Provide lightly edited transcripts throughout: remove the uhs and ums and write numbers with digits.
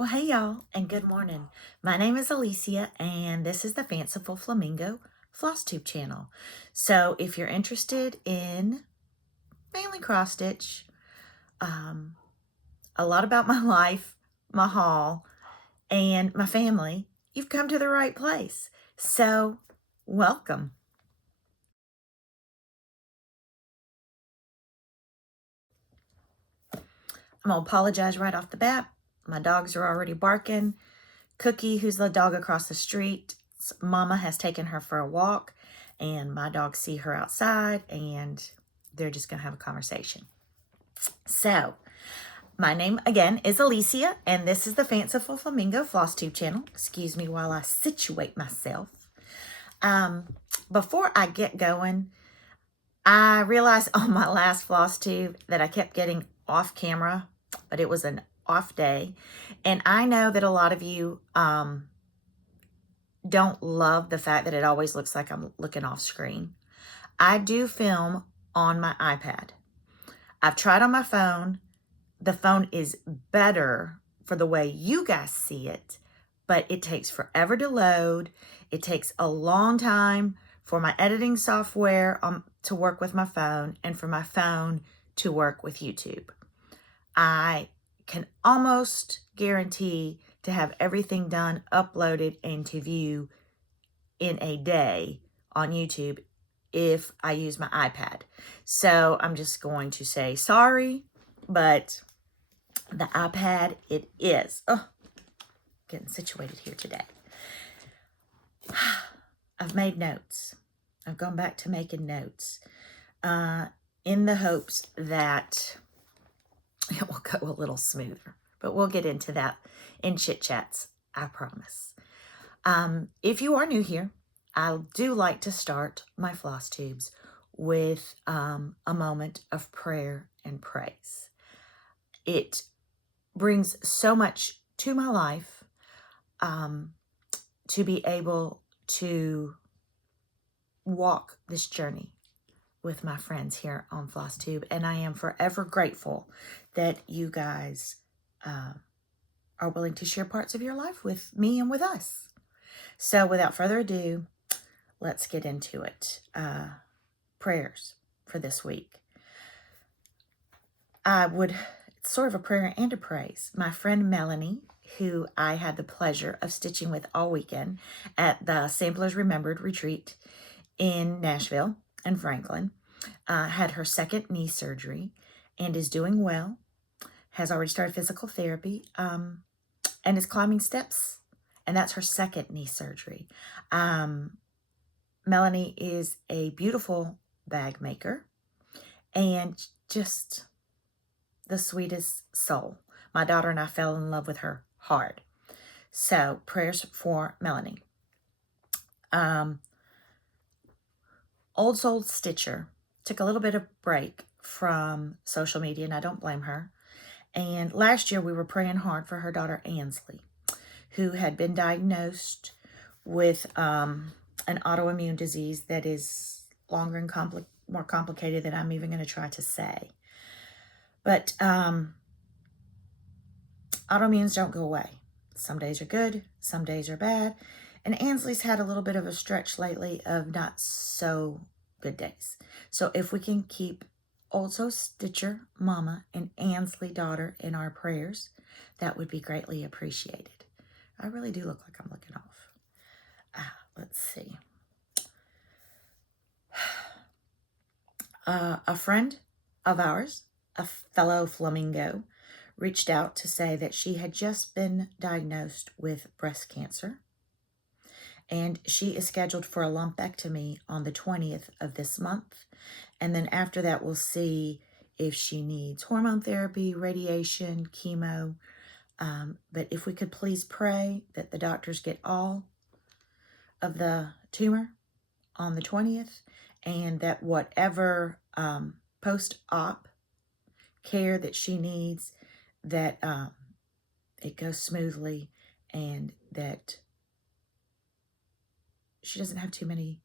Well, hey y'all, and good morning. My name is Alicia, and this is the Fanciful Flamingo Floss Tube channel. So, if you're interested in mainly cross stitch, um, a lot about my life, my haul, and my family, you've come to the right place. So, welcome. I'm gonna apologize right off the bat. My dogs are already barking. Cookie, who's the dog across the street, mama has taken her for a walk, and my dogs see her outside, and they're just going to have a conversation. So, my name again is Alicia, and this is the Fanciful Flamingo Floss Tube channel. Excuse me while I situate myself. Before I get going, I realized on my last floss tube that I kept getting off camera, but it was an off day. And I know that a lot of you don't love the fact that it always looks like I'm looking off screen. I do film on my iPad. I've tried on my phone. The phone is better for the way you guys see it, but it takes forever to load. It takes a long time for my editing software to work with my phone and for my phone to work with YouTube. I can almost guarantee to have everything done, uploaded, and to view in a day on YouTube if I use my iPad. So I'm just going to say sorry, but the iPad it is. Oh, getting situated here today. I've made notes. I've gone back to making notes in the hopes that it will go a little smoother. But we'll get into that in chit chats, I promise. If you are new here, I do like to start my floss tubes with a moment of prayer and praise. It brings so much to my life to be able to walk this journey with my friends here on FlossTube, and I am forever grateful that you guys are willing to share parts of your life with me and with us. So without further ado, let's get into it. Prayers for this week. It's sort of a prayer and a praise. My friend Melanie, who I had the pleasure of stitching with all weekend at the Samplers Remembered retreat in Nashville and Franklin, had her second knee surgery and is doing well, has already started physical therapy, and is climbing steps, and that's her second knee surgery. Melanie is a beautiful bag maker and just the sweetest soul. My daughter and I fell in love with her hard. So prayers for Melanie. Old Soul Stitcher took a little bit of break from social media, and I don't blame her. And last year we were praying hard for her daughter Ansley, who had been diagnosed with an autoimmune disease that is longer and more complicated than I'm even going to try to say. But autoimmunes don't go away. Some days are good, some days are bad. And Ansley's had a little bit of a stretch lately of not so good days. So if we can keep Old Soul Stitcher Mama and Ansley daughter in our prayers, that would be greatly appreciated. I really do look like I'm looking off. Let's see. A friend of ours, a fellow Flamingo, reached out to say that she had just been diagnosed with breast cancer, and she is scheduled for a lumpectomy on the 20th of this month. And then after that, we'll see if she needs hormone therapy, radiation, chemo. But if we could please pray that the doctors get all of the tumor on the 20th, and that whatever post-op care that she needs, that it goes smoothly and that she doesn't have too many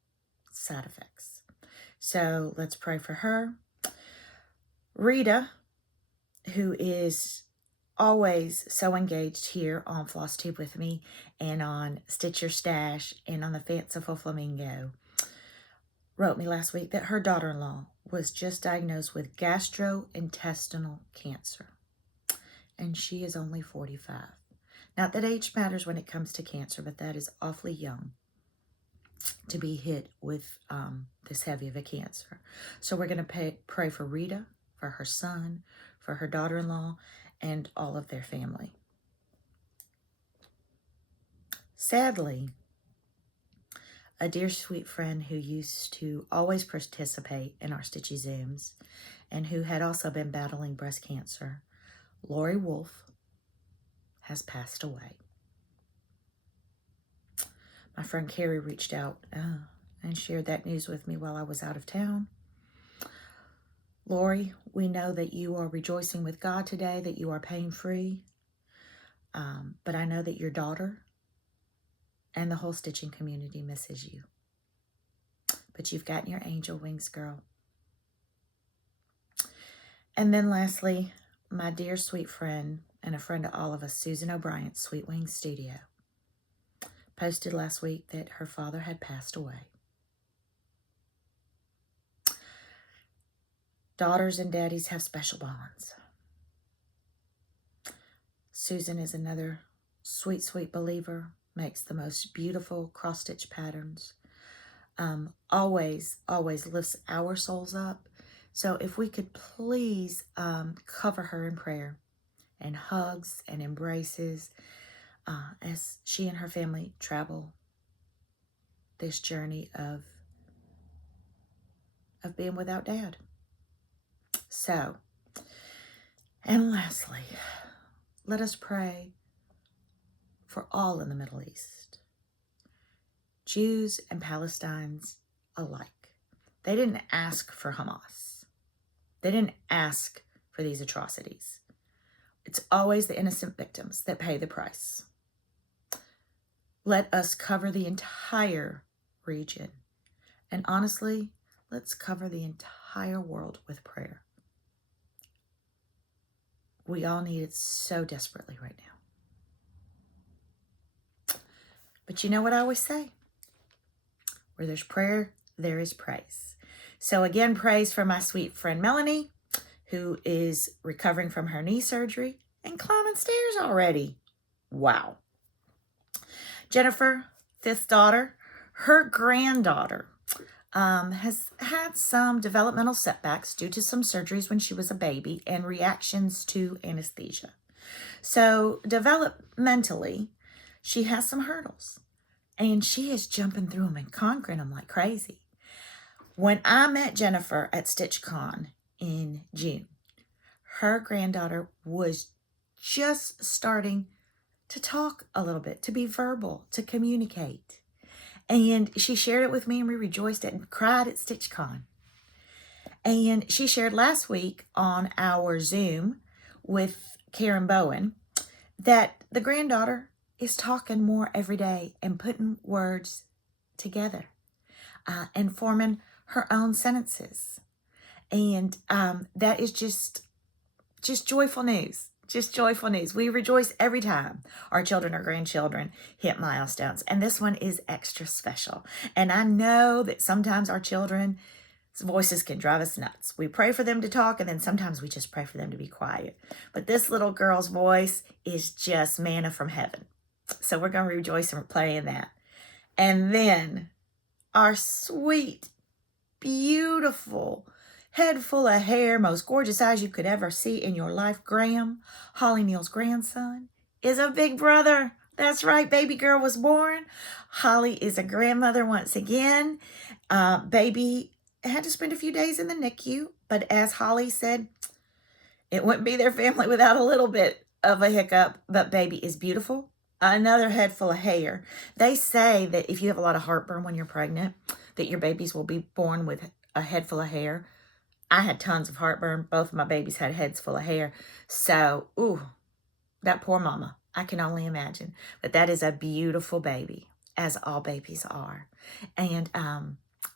side effects. So let's pray for her. Rita, who is always so engaged here on FlossTube with me and on Stitch Your Stash and on the Fanciful Flamingo, wrote me last week that her daughter-in-law was just diagnosed with gastrointestinal cancer. And she is only 45. Not that age matters when it comes to cancer, but that is awfully young to be hit with this heavy of a cancer. So we're going to pray for Rita, for her son, for her daughter-in-law, and all of their family. Sadly, a dear sweet friend who used to always participate in our Stitchy Zooms and who had also been battling breast cancer, Lori Wolf, has passed away. My friend Carrie reached out and shared that news with me while I was out of town. Lori, we know that you are rejoicing with God today, that you are pain-free. But I know that your daughter and the whole stitching community misses you. But you've gotten your angel wings, girl. And then lastly, my dear sweet friend and a friend to all of us, Susan O'Brien, Sweet Wings Studio, posted last week that her father had passed away. Daughters and daddies have special bonds. Susan is another sweet, sweet believer, makes the most beautiful cross-stitch patterns, always lifts our souls up. So if we could please cover her in prayer and hugs and embraces as she and her family travel this journey of being without Dad. So, and lastly, let us pray for all in the Middle East, Jews and Palestinians alike. They didn't ask for Hamas. They didn't ask for these atrocities. It's always the innocent victims that pay the price. Let us cover the entire region. And honestly, let's cover the entire world with prayer. We all need it so desperately right now. But you know what I always say? Where there's prayer, there is praise. So again, praise for my sweet friend Melanie, who is recovering from her knee surgery and climbing stairs already. Wow. Jennifer, fifth daughter, her granddaughter has had some developmental setbacks due to some surgeries when she was a baby and reactions to anesthesia. So developmentally, she has some hurdles and she is jumping through them and conquering them like crazy. When I met Jennifer at StitchCon in June, her granddaughter was just starting to talk a little bit, to be verbal, to communicate. And she shared it with me and we rejoiced and cried at StitchCon. And she shared last week on our Zoom with Karen Bowen that the granddaughter is talking more every day and putting words together and forming her own sentences. And that is just joyful news. Just joyful news. We rejoice every time our children or grandchildren hit milestones. And this one is extra special. And I know that sometimes our children's voices can drive us nuts. We pray for them to talk, and then sometimes we just pray for them to be quiet. But this little girl's voice is just manna from heaven. So we're going to rejoice and play in that. And then our sweet, beautiful, head full of hair, most gorgeous eyes you could ever see in your life, Graham, Holly Neal's grandson, is a big brother. That's right, baby girl was born. Holly is a grandmother once again. Baby had to spend a few days in the NICU, but as Holly said, it wouldn't be their family without a little bit of a hiccup, but baby is beautiful. Another head full of hair. They say that if you have a lot of heartburn when you're pregnant, that your babies will be born with a head full of hair. I had tons of heartburn. Both of my babies had heads full of hair. So, that poor mama. I can only imagine. But that is a beautiful baby, as all babies are. And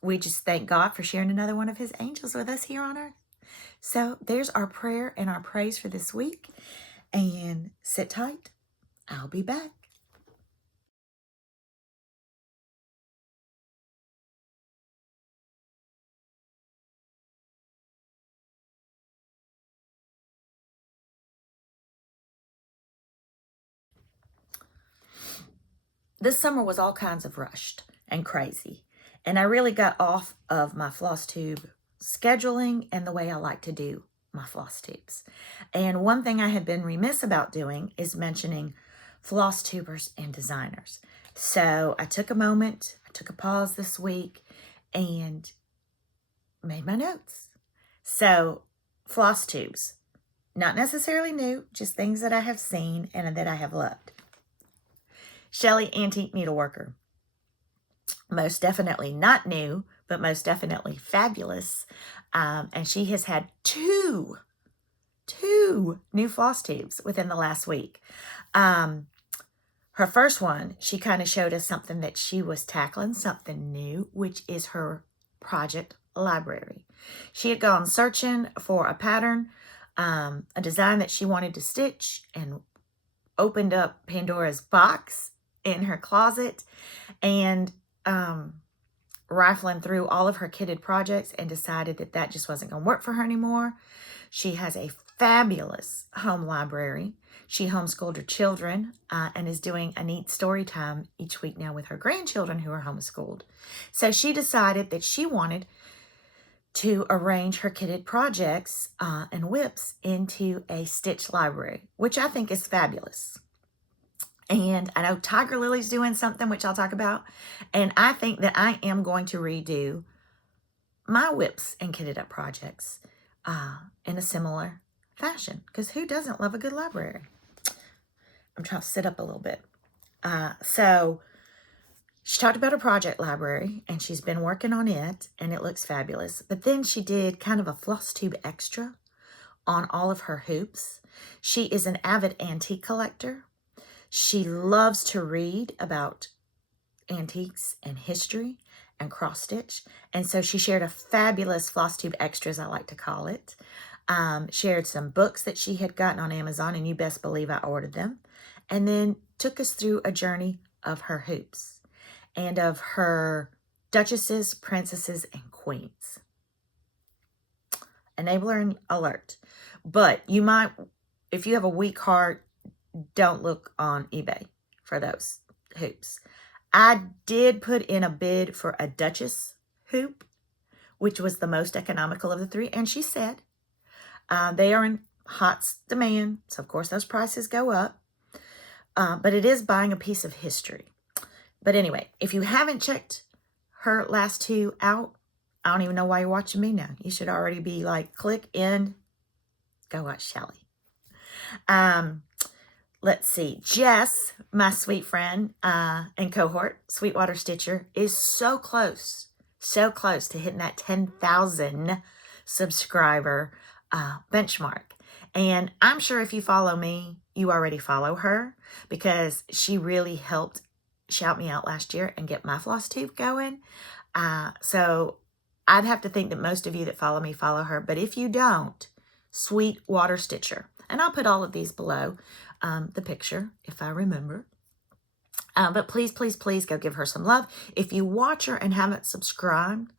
we just thank God for sharing another one of his angels with us here on earth. So there's our prayer and our praise for this week. And sit tight. I'll be back. This summer was all kinds of rushed and crazy, and I really got off of my floss tube scheduling and the way I like to do my floss tubes. And one thing I had been remiss about doing is mentioning floss tubers and designers. So I took a moment, I took a pause this week and made my notes. So floss tubes, not necessarily new, just things that I have seen and that I have loved. Shelley Antique Needleworker. Most definitely not new, but most definitely fabulous. And she has had two new floss tubes within the last week. Her first one, she kind of showed us something that she was tackling, something new, which is her project library. She had gone searching for a pattern, a design that she wanted to stitch, and opened up Pandora's box in her closet and rifling through all of her kitted projects and decided that that just wasn't going to work for her anymore. She has a fabulous home library. She homeschooled her children and is doing a neat story time each week now with her grandchildren who are homeschooled. So she decided that she wanted to arrange her kitted projects and whips into a stitch library, which I think is fabulous. And I know Tiger Lily's doing something, which I'll talk about. And I think that I am going to redo my whips and kitted up projects in a similar fashion. Because who doesn't love a good library? I'm trying to sit up a little bit. So she talked about her project library, and she's been working on it, and it looks fabulous. But then she did kind of a floss tube extra on all of her hoops. She is an avid antique collector. She loves to read about antiques and history and cross stitch. And so she shared a fabulous floss tube extras, I like to call it. Shared some books that she had gotten on Amazon, and you best believe I ordered them. And then took us through a journey of her hoops and of her duchesses, princesses, and queens. Enabler and alert. But you might, if you have a weak heart, don't look on eBay for those hoops. I did put in a bid for a Duchess hoop, which was the most economical of the three. And she said they are in hot demand. So, of course, those prices go up. But it is buying a piece of history. But anyway, if you haven't checked her last two out, I don't even know why you're watching me now. You should already be like, click in, go watch Shelley. Let's see. Jess, my sweet friend and cohort, Sweetwater Stitcher, is so close to hitting that 10,000 subscriber benchmark. And I'm sure if you follow me, you already follow her because she really helped shout me out last year and get my floss tube going. So I'd have to think that most of you that follow me follow her. But if you don't, Sweetwater Stitcher. And I'll put all of these below the picture, if I remember. But please, please, please go give her some love. If you watch her and haven't subscribed,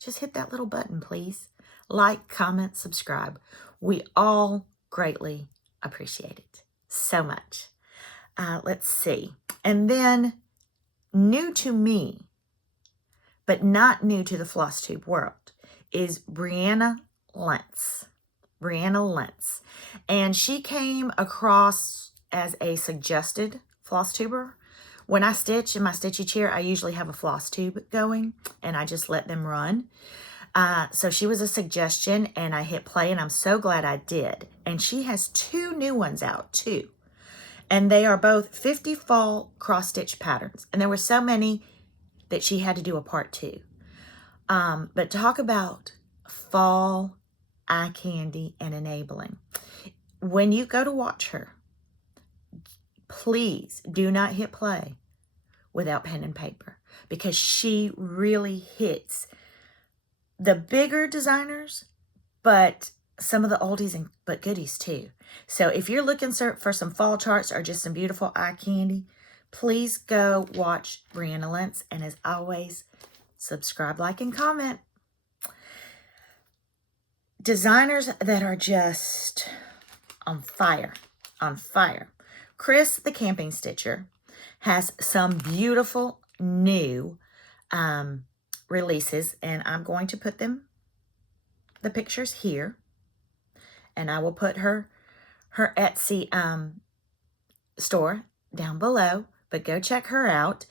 just hit that little button, please. Like, comment, subscribe. We all greatly appreciate it so much. Let's see. And then new to me, but not new to the floss tube world, is Brianna Lentz. And she came across as a suggested floss tuber. When I stitch in my stitchy chair, I usually have a floss tube going and I just let them run. So she was a suggestion and I hit play and I'm so glad I did. And she has two new ones out too. And they are both 50 fall cross stitch patterns. And there were so many that she had to do a part two. But talk about fall eye candy and enabling. When you go to watch her, please do not hit play without pen and paper because she really hits the bigger designers, but some of the oldies and but goodies too. So if you're looking for some fall charts or just some beautiful eye candy, please go watch Brianna Lentz. And as always, subscribe, like, and comment. Designers that are just on fire, on fire. Chris, the Camping Stitcher, has some beautiful new releases, and I'm going to put the pictures here, and I will put her Etsy store down below, but go check her out.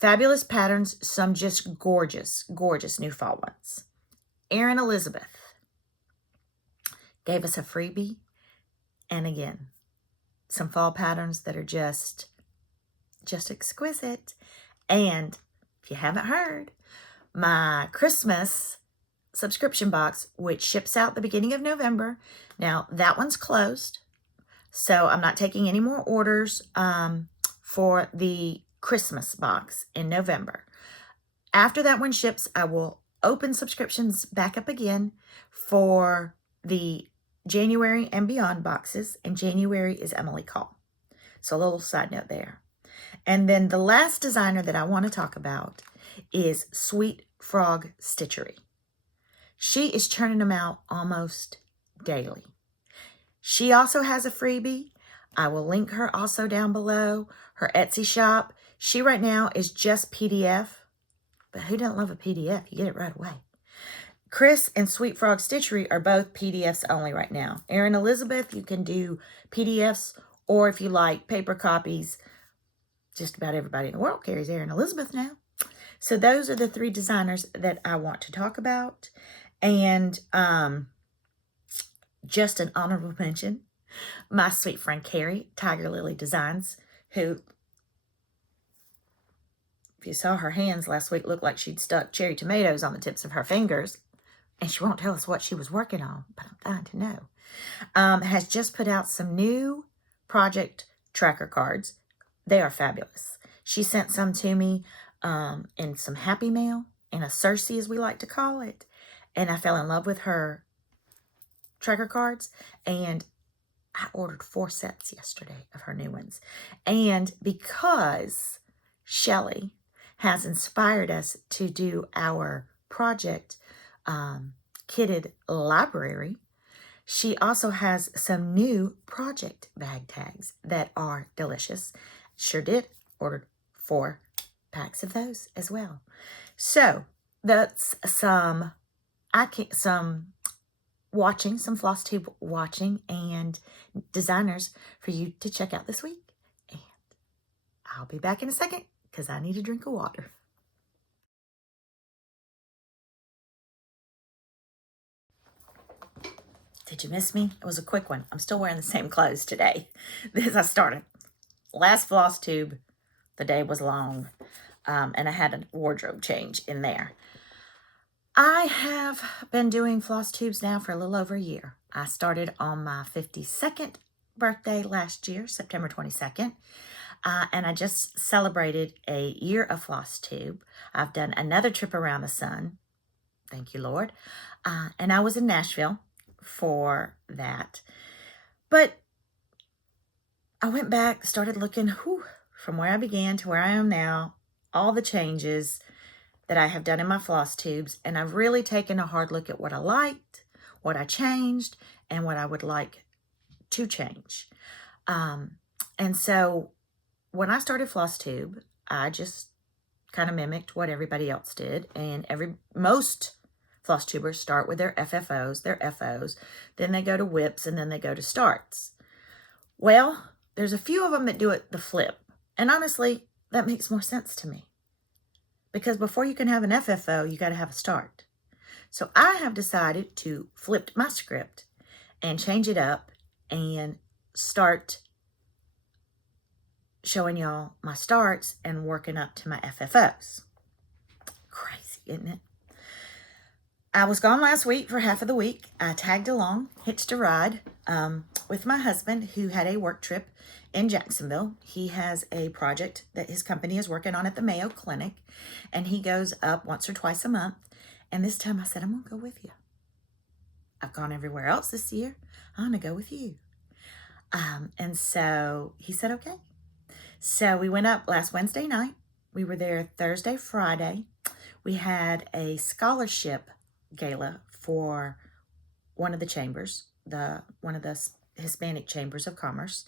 Fabulous patterns, some just gorgeous, gorgeous new fall ones. Erin Elizabeth gave us a freebie, and again, some fall patterns that are just exquisite. And if you haven't heard, my Christmas subscription box, which ships out the beginning of November. Now, that one's closed, so I'm not taking any more orders for the Christmas box in November. After that one ships, I will open subscriptions back up again for the January and beyond boxes, and January is Emily Call. So a little side note there. And then the last designer that I want to talk about is Sweet Frog Stitchery. She is churning them out almost daily. She also has a freebie. I will link her also down below. Her Etsy shop. She right now is just PDF. But who doesn't love a PDF? You get it right away. Chris and Sweet Frog Stitchery are both PDFs only right now. Erin Elizabeth, you can do PDFs, or if you like paper copies, just about everybody in the world carries Erin Elizabeth now. So those are the three designers that I want to talk about. And just an honorable mention, my sweet friend Carrie, Tiger Lily Designs, who, if you saw her hands last week, looked like she'd stuck cherry tomatoes on the tips of her fingers. And she won't tell us what she was working on, but I'm dying to know. Has just put out some new project tracker cards. They are fabulous. She sent some to me in some Happy Mail, in a Cersei, as we like to call it. And I fell in love with her tracker cards. And I ordered 4 sets yesterday of her new ones. And because Shelley has inspired us to do our project kitted library, she also has some new project bag tags that are delicious. Sure did. Ordered 4 packs of those as well. So that's some FlossTube watching and designers for you to check out this week. And I'll be back in a second because I need a drink of water. Did you miss me? It was a quick one. I'm still wearing the same clothes today as I started. Last FlossTube, the day was long, and I had a wardrobe change in there. I have been doing FlossTubes now for a little over a year. I started on my 52nd birthday last year, September 22nd, and I just celebrated a year of FlossTube. I've done another trip around the sun. Thank you, Lord. And I was in Nashville for that. But I went back, started looking from where I began to where I am now, all the changes that I have done in my FlossTubes, and I've really taken a hard look at what I liked, what I changed, and what I would like to change. And so when I started FlossTube, I just kind of mimicked what everybody else did, and most FlossTubers start with their FFOs, their FOs, then they go to whips, and then they go to starts. Well, there's a few of them that do it the flip, and honestly, that makes more sense to me. Because before you can have an FFO, you got to have a start. So I have decided to flip my script and change it up and start showing y'all my starts and working up to my FFOs. Crazy, isn't it? I was gone last week for half of the week. I tagged along, hitched a ride with my husband, who had a work trip in Jacksonville. He has a project that his company is working on at the Mayo Clinic, and he goes up once or twice a month. And this time I said, I'm going to go with you. I've gone everywhere else this year. I'm going to go with you. And so he said, okay. So we went up last Wednesday night. We were there Thursday, Friday. We had a scholarship gala for one of the chambers, one of the Hispanic Chambers of Commerce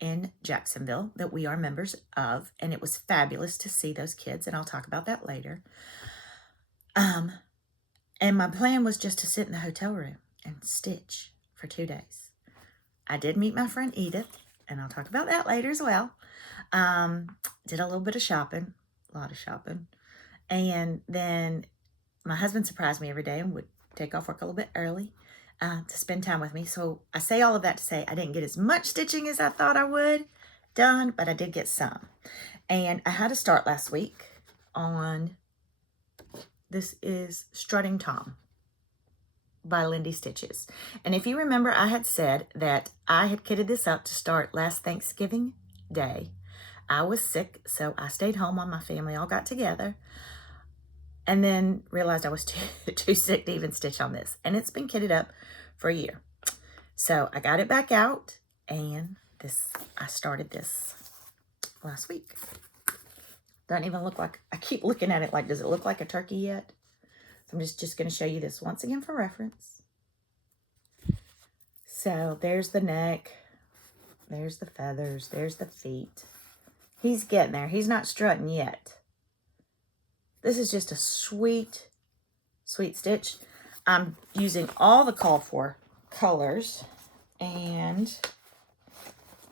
in Jacksonville that we are members of. And it was fabulous to see those kids. And I'll talk about that later. And my plan was just to sit in the hotel room and stitch for 2 days. I did meet my friend Edith, and I'll talk about that later as well. Did a little bit of shopping, a lot of shopping. And then my husband surprised me every day and would take off work a little bit early to spend time with me. So I say all of that to say I didn't get as much stitching as I thought I would done, but I did get some. And I had a start last week on, this is Strutting Tom by Lindy Stitches. And if you remember, I had said that I had kitted this up to start last Thanksgiving Day. I was sick, so I stayed home while my family all got together, and then realized I was too sick to even stitch on this. And it's been kitted up for a year. So I got it back out, and I started this last week. Doesn't even look like, I keep looking at it like, does it look like a turkey yet? So I'm just going to show you this once again for reference. So there's the neck, there's the feathers, there's the feet. He's getting there. He's not strutting yet. This is just a sweet, sweet stitch. I'm using all the called for colors. And,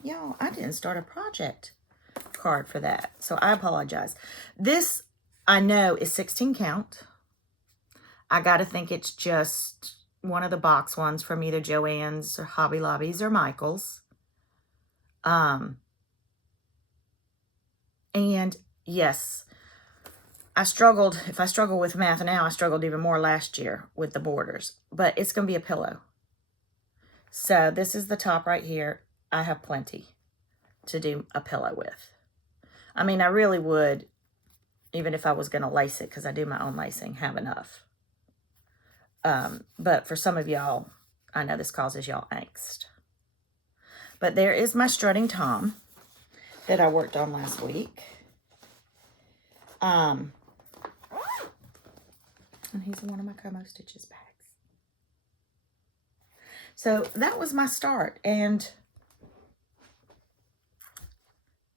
y'all, I didn't start a project card for that. So I apologize. This, I know, is 16 count. I got to think it's just one of the box ones from either Joann's or Hobby Lobby's or Michael's. And yes, if I struggle with math now, I struggled even more last year with the borders, but it's going to be a pillow. So this is the top right here. I have plenty to do a pillow with. I mean, I really would, even if I was going to lace it, because I do my own lacing, have enough. But for some of y'all, I know this causes y'all angst. But there is my Strutting Tom that I worked on last week. And he's in one of my Como Stitches bags. So that was my start. And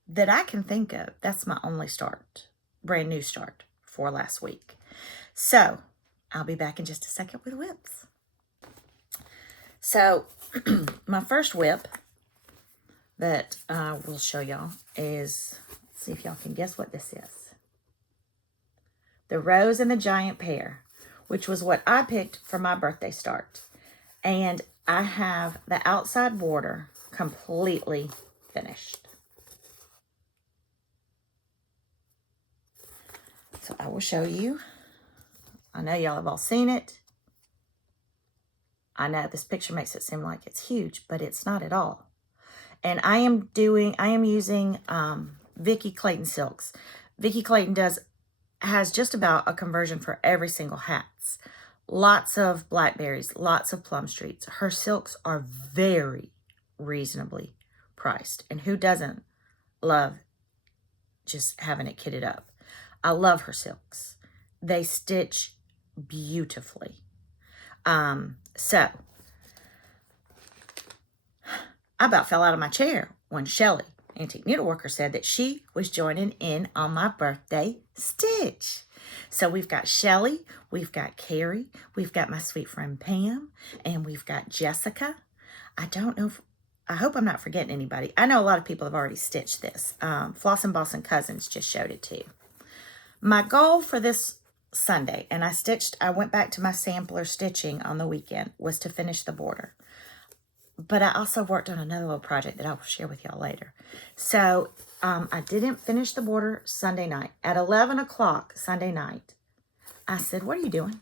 that I can think of, that's my only start, brand new start for last week. So I'll be back in just a second with whips. So my first whip that I will show y'all is, let's see if y'all can guess what this is. The Rose and the Giant Pear, which was what I picked for my birthday start. And I have the outside border completely finished. So I will show you. I know y'all have all seen it. I know this picture makes it seem like it's huge, but it's not at all. And I am using Vicki Clayton silks. Vicki Clayton has just about a conversion for every single hats. Lots of blackberries, lots of plum streets. Her silks are very reasonably priced. And who doesn't love just having it kitted up? I love her silks. They stitch beautifully. So I about fell out of my chair when Shelly, Antique Needleworker, said that she was joining in on my birthday stitch. So we've got Shelly, we've got Carrie, we've got my sweet friend Pam, and we've got Jessica. I hope I'm not forgetting anybody. I know a lot of people have already stitched this. Floss and Boss and Cousins just showed it too. My goal for this Sunday, and I went back to my sampler stitching on the weekend, was to finish the border. But I also worked on another little project that I will share with y'all later. So I didn't finish the border Sunday night. At 11 o'clock Sunday night, I said, what are you doing?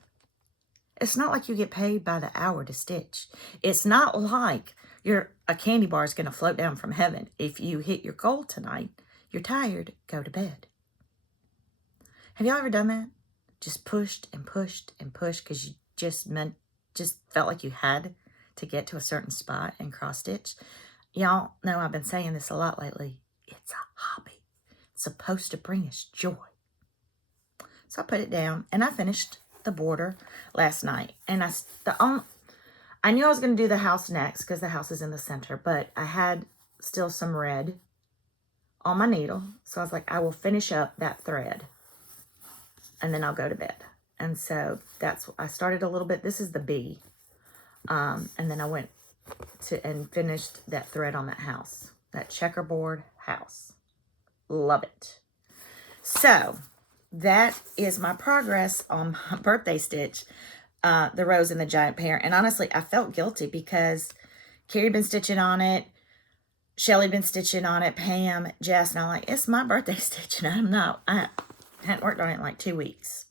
It's not like you get paid by the hour to stitch. It's not like a candy bar is going to float down from heaven. If you hit your goal tonight, you're tired, go to bed. Have y'all ever done that? Just pushed and pushed and pushed because you just meant just felt like you had to get to a certain spot and cross stitch. Y'all know I've been saying this a lot lately. It's a hobby. It's supposed to bring us joy. So I put it down and I finished the border last night. And I knew I was going to do the house next because the house is in the center, but I had still some red on my needle. So I was like, I will finish up that thread and then I'll go to bed. And so I started a little bit. This is the B. And then I went and finished that thread on that house, that checkerboard house. Love it. So that is my progress on my birthday stitch, the rose and the giant pear. And honestly, I felt guilty because Carrie had been stitching on it. Shelly been stitching on it. Pam, Jess, and I'm like, it's my birthday stitch, and I hadn't worked on it in like 2 weeks.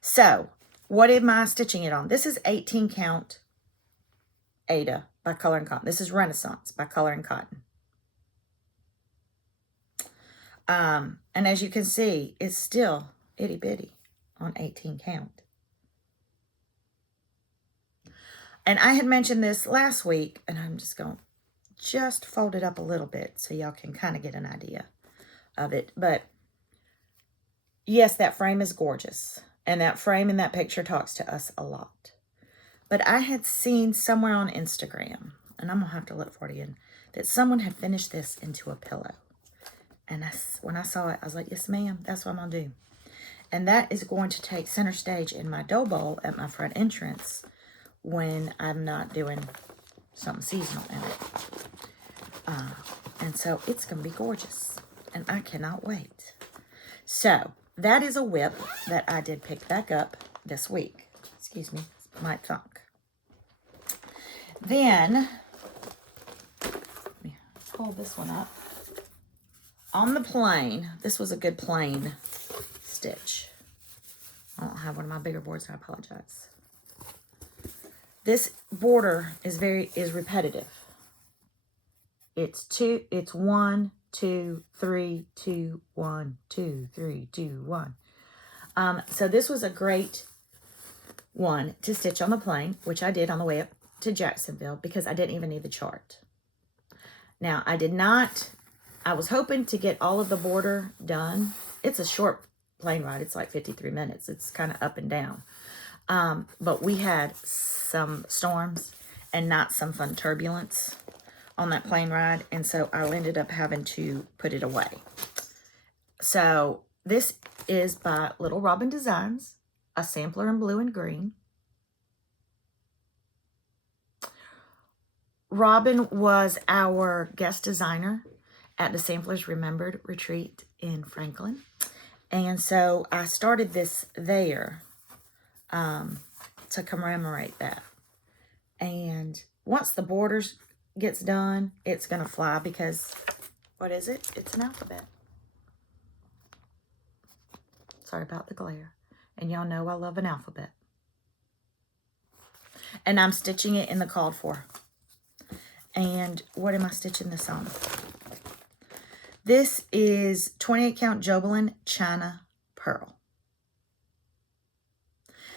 So what am I stitching it on? This is 18 count Ada by Color and Cotton. This is Renaissance by Color and Cotton. And as you can see, it's still itty bitty on 18 count. And I had mentioned this last week, and I'm just going to fold it up a little bit so y'all can kind of get an idea of it. But yes, that frame is gorgeous. And that frame in that picture talks to us a lot. But I had seen somewhere on Instagram, and I'm going to have to look for it again, that someone had finished this into a pillow. And when I saw it, I was like, yes, ma'am, that's what I'm going to do. And that is going to take center stage in my dough bowl at my front entrance when I'm not doing something seasonal in it. And so it's going to be gorgeous. And I cannot wait. So that is a whip that I did pick back up this week. Excuse me, my thunk. Then, let me pull this one up. On the plain, this was a good plain stitch. I don't have one of my bigger boards, I apologize. This border is repetitive. It's 1, 2, 3, 2, 1, 2, 3, 2, 1. So this was a great one to stitch on the plain, which I did on the way up to Jacksonville because I didn't even need the chart. Now, I was hoping to get all of the border done. It's a short plane ride. It's like 53 minutes. It's kind of up and down. But we had some storms and not some fun turbulence on that plane ride. And so I ended up having to put it away. So this is by Little Robin Designs, a sampler in blue and green. Robin was our guest designer at the Samplers Remembered Retreat in Franklin. And so I started this there to commemorate that. And once the borders gets done, it's going to fly because, what is it? It's an alphabet. Sorry about the glare. And y'all know I love an alphabet. And I'm stitching it in the called for. And what am I stitching this on? This is 28 count Jobelin China Pearl.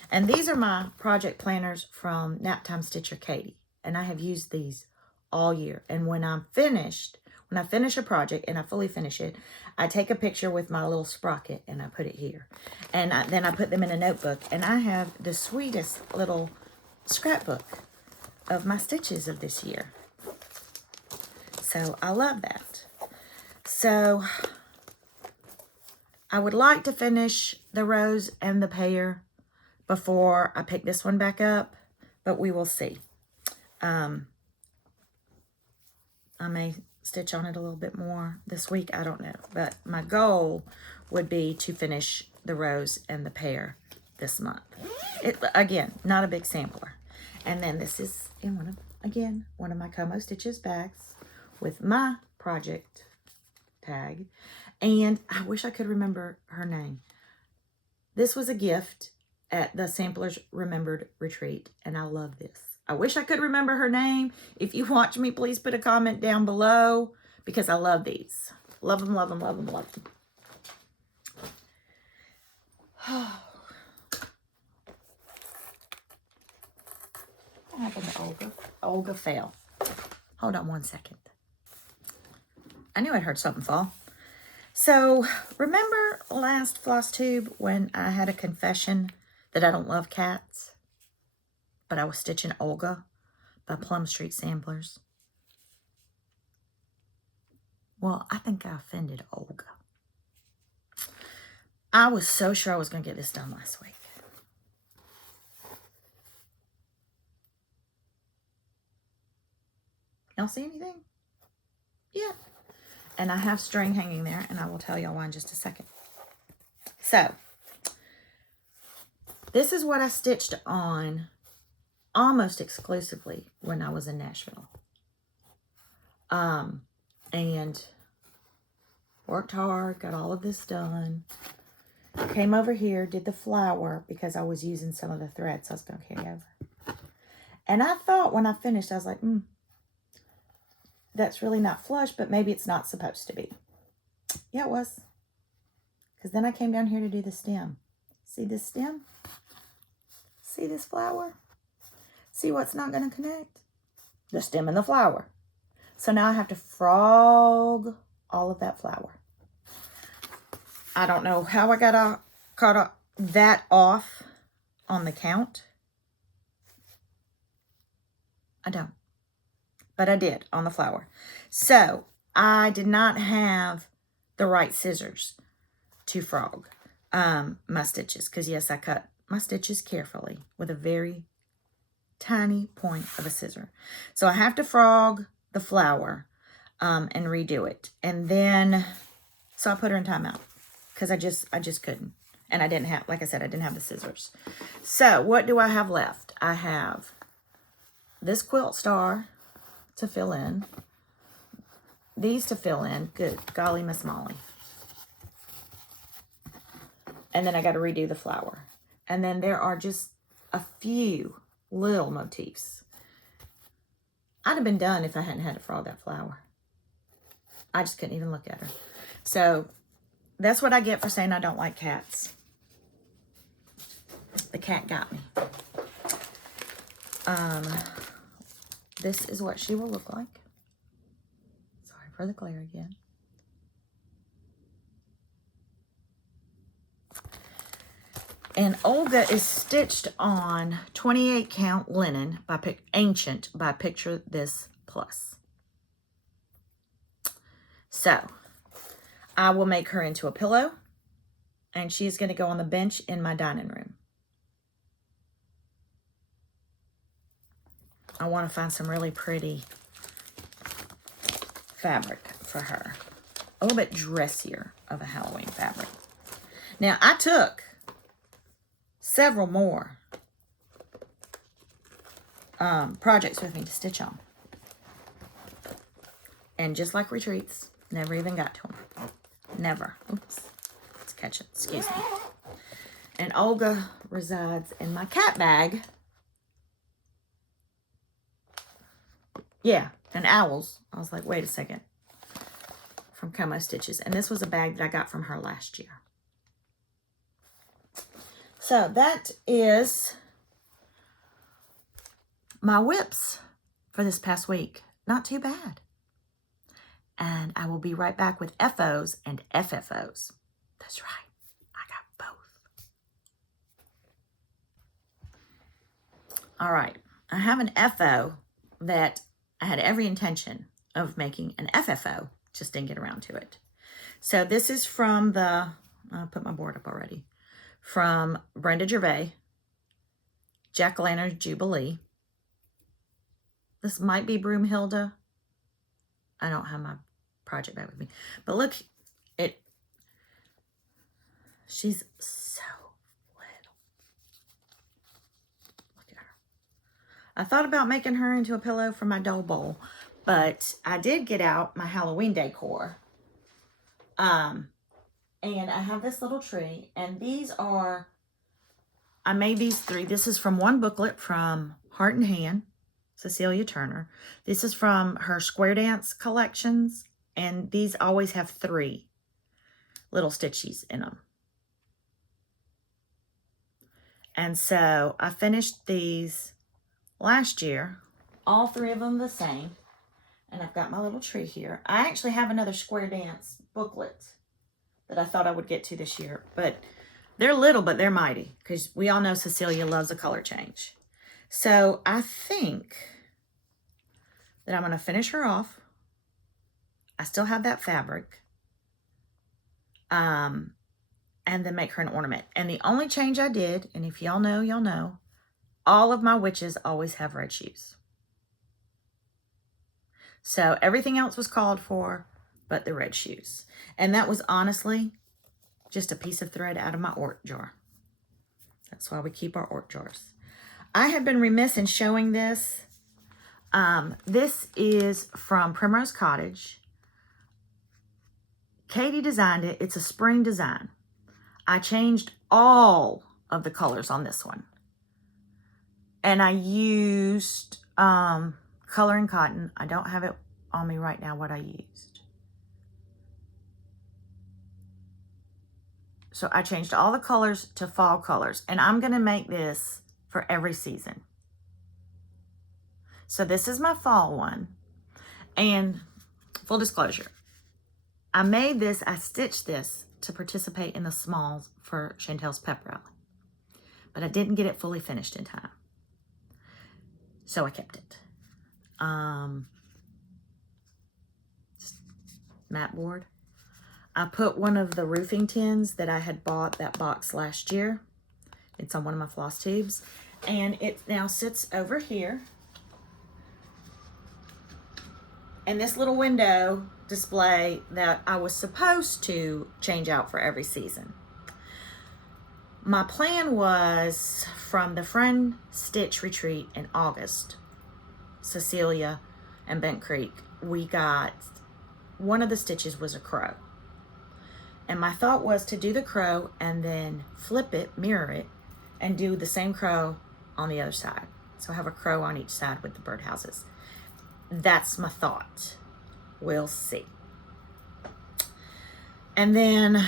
And these are my project planners from Naptime Stitcher Katie. And I have used these all year. And when I finish a project and I fully finish it, I take a picture with my little sprocket and I put it here. And then I put them in a notebook. And I have the sweetest little scrapbook of my stitches of this year. So I love that. So I would like to finish the rose and the pear before I pick this one back up, but we will see. I may stitch on it a little bit more this week. I don't know. But my goal would be to finish the rose and the pear this month. Again, not a big sampler. And then this is in one of my Como Stitches bags with my project tag. And I wish I could remember her name. This was a gift at the Samplers Remembered Retreat, and I love this. I wish I could remember her name. If you watch me, please put a comment down below because I love these. Love them, love them, love them, love them. happened to Olga? Olga fell. Hold on one second. I knew I'd heard something fall. So, remember last Floss Tube when I had a confession that I don't love cats? But I was stitching Olga by Plum Street Samplers. Well, I think I offended Olga. I was so sure I was going to get this done last week. Y'all see anything? Yeah. And I have string hanging there, and I will tell y'all why in just a second. So, this is what I stitched on almost exclusively when I was in Nashville. And worked hard, got all of this done. Came over here, did the flower because I was using some of the threads I was going to carry over. And I thought when I finished, I was like, that's really not flush, but maybe it's not supposed to be. Yeah, it was. Because then I came down here to do the stem. See this stem? See this flower? See what's not going to connect? The stem and the flower. So now I have to frog all of that flower. I don't know how I got that off on the count. I don't. But I did on the flower. So I did not have the right scissors to frog my stitches. Because yes, I cut my stitches carefully with a very tiny point of a scissor. So I have to frog the flower and redo it. And then, so I put her in timeout because I just couldn't. And I didn't have, like I said, I didn't have the scissors. So what do I have left? I have this quilt star to fill in. These to fill in. Good golly, Miss Molly. And then I got to redo the flower. And then there are just a few little motifs. I'd have been done if I hadn't had to frog that flower. I just couldn't even look at her. So that's what I get for saying I don't like cats. The cat got me. This is what she will look like. Sorry for the glare again. And Olga is stitched on 28 count linen by Ancient by Picture This Plus. So I will make her into a pillow, and she's going to go on the bench in my dining room. I want to find some really pretty fabric for her. A little bit dressier of a Halloween fabric. Now, I took several more projects with me to stitch on. And just like retreats, never even got to them. Never. Oops. Let's catch it. Excuse me. And Olga resides in my cat bag. Yeah, and owls. I was like, wait a second. From Como Stitches. And this was a bag that I got from her last year. So that is my whips for this past week. Not too bad. And I will be right back with FOs and FFOs. That's right. I got both. All right. I have an FO that I had every intention of making an FFO. Just didn't get around to it. So this is from the, I'll put my board up already. From Brenda Gervais, Jack-o'-lantern Jubilee. This might be Broomhilda. I don't have my project bag with me. But look, she's so little. Look at her. I thought about making her into a pillow for my doll bowl, but I did get out my Halloween decor. And I have this little tree, and these are, I made these 3. This is from one booklet from Heart and Hand, Cecilia Turner. This is from her Square Dance collections, and these always have 3 little stitchies in them. And so I finished these last year. All three of them the same. And I've got my little tree here. I actually have another Square Dance booklet that I thought I would get to this year. But they're little, but they're mighty. Because we all know Cecilia loves a color change. So I think that I'm going to finish her off. I still have that fabric. And then make her an ornament. And the only change I did, and if y'all know, y'all know, all of my witches always have red shoes. So everything else was called for, but the red shoes. And that was honestly just a piece of thread out of my Ort jar. That's why we keep our Ort jars. I have been remiss in showing this. This is from Primrose Cottage. Katie designed it. It's a spring design. I changed all of the colors on this one. And I used coloring cotton. I don't have it on me right now what I used. So I changed all the colors to fall colors. And I'm going to make this for every season. So this is my fall one. And full disclosure, I made this, I stitched this to participate in the smalls for Chantel's pep rally. But I didn't get it fully finished in time. So I kept it. Mat board. I put one of the roofing tins that I had bought that box last year. It's on one of my floss tubes. And it now sits over here. And this little window display that I was supposed to change out for every season. My plan was from the Friend Stitch Retreat in August, Cecilia and Bent Creek, we got, one of the stitches was a crow. And my thought was to do the crow and then flip it, mirror it, and do the same crow on the other side. So I have a crow on each side with the birdhouses. That's my thought. We'll see. And then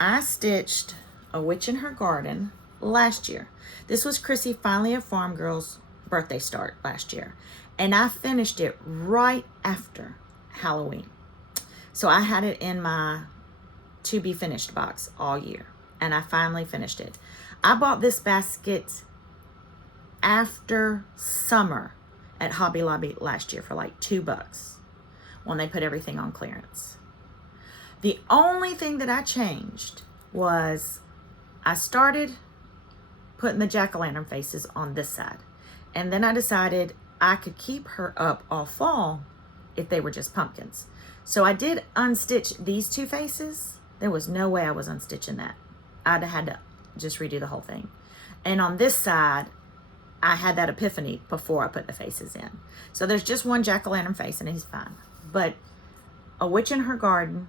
I stitched A Witch in Her Garden last year. This was Chrissy Finally a Farm Girl's birthday start last year. And I finished it right after Halloween. So I had it in my to be finished box all year. And I finally finished it. I bought this basket after summer at Hobby Lobby last year for like $2 when they put everything on clearance. The only thing that I changed was I started putting the jack-o'-lantern faces on this side. And then I decided I could keep her up all fall if they were just pumpkins. So I did unstitch these two faces. There was no way I was unstitching that. I'd have had to just redo the whole thing. And on this side, I had that epiphany before I put the faces in. So there's just one jack-o'-lantern face and he's fine. But A Witch in Her Garden.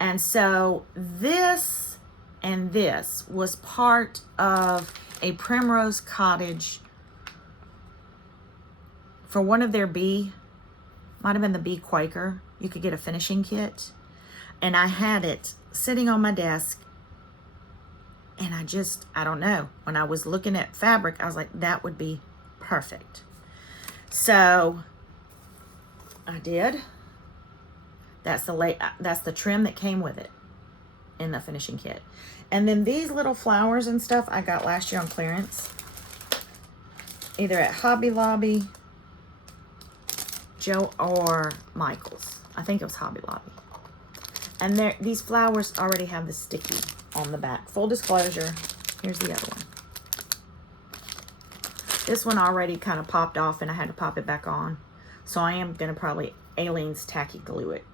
And so this and this was part of a Primrose Cottage for one of their bee, might have been the Bee Quaker. You could get a finishing kit. And I had it sitting on my desk. And I don't know. When I was looking at fabric, I was like, that would be perfect. So I did. That's the trim that came with it in the finishing kit. And then these little flowers and stuff I got last year on clearance. Either at Hobby Lobby, Joe, or Michael's. I think it was Hobby Lobby. And these flowers already have the sticky on the back. Full disclosure, here's the other one. This one already kind of popped off and I had to pop it back on. So I am going to probably Aleene's tacky glue it.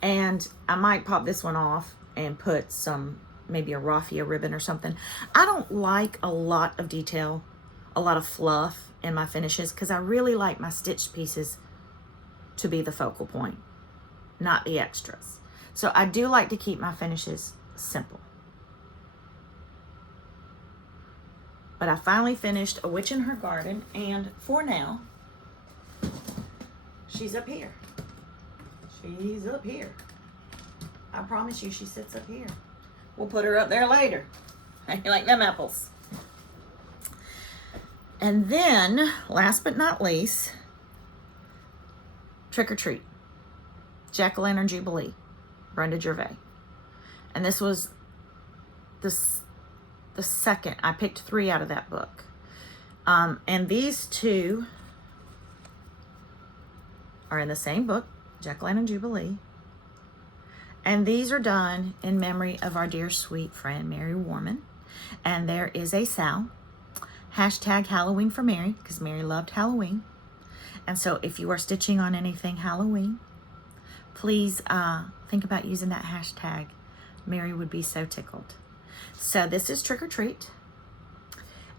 And I might pop this one off and put some, maybe a raffia ribbon or something. I don't like a lot of detail, a lot of fluff in my finishes because I really like my stitched pieces to be the focal point, not the extras. So I do like to keep my finishes simple. But I finally finished A Witch in Her Garden, and for now, she's up here. She's up here. I promise you she sits up here. We'll put her up there later. How you like them apples? And then, last but not least, Trick or Treat, Jack-O-Lantern Jubilee, Brenda Gervais. And this was the second. I picked 3 out of that book. And these 2 are in the same book, Jack-O-Lantern Jubilee. And these are done in memory of our dear sweet friend, Mary Warman. And there is a Sal, hashtag Halloween for Mary, because Mary loved Halloween. And so if you are stitching on anything Halloween, please think about using that hashtag. Mary would be so tickled. So this is Trick or Treat.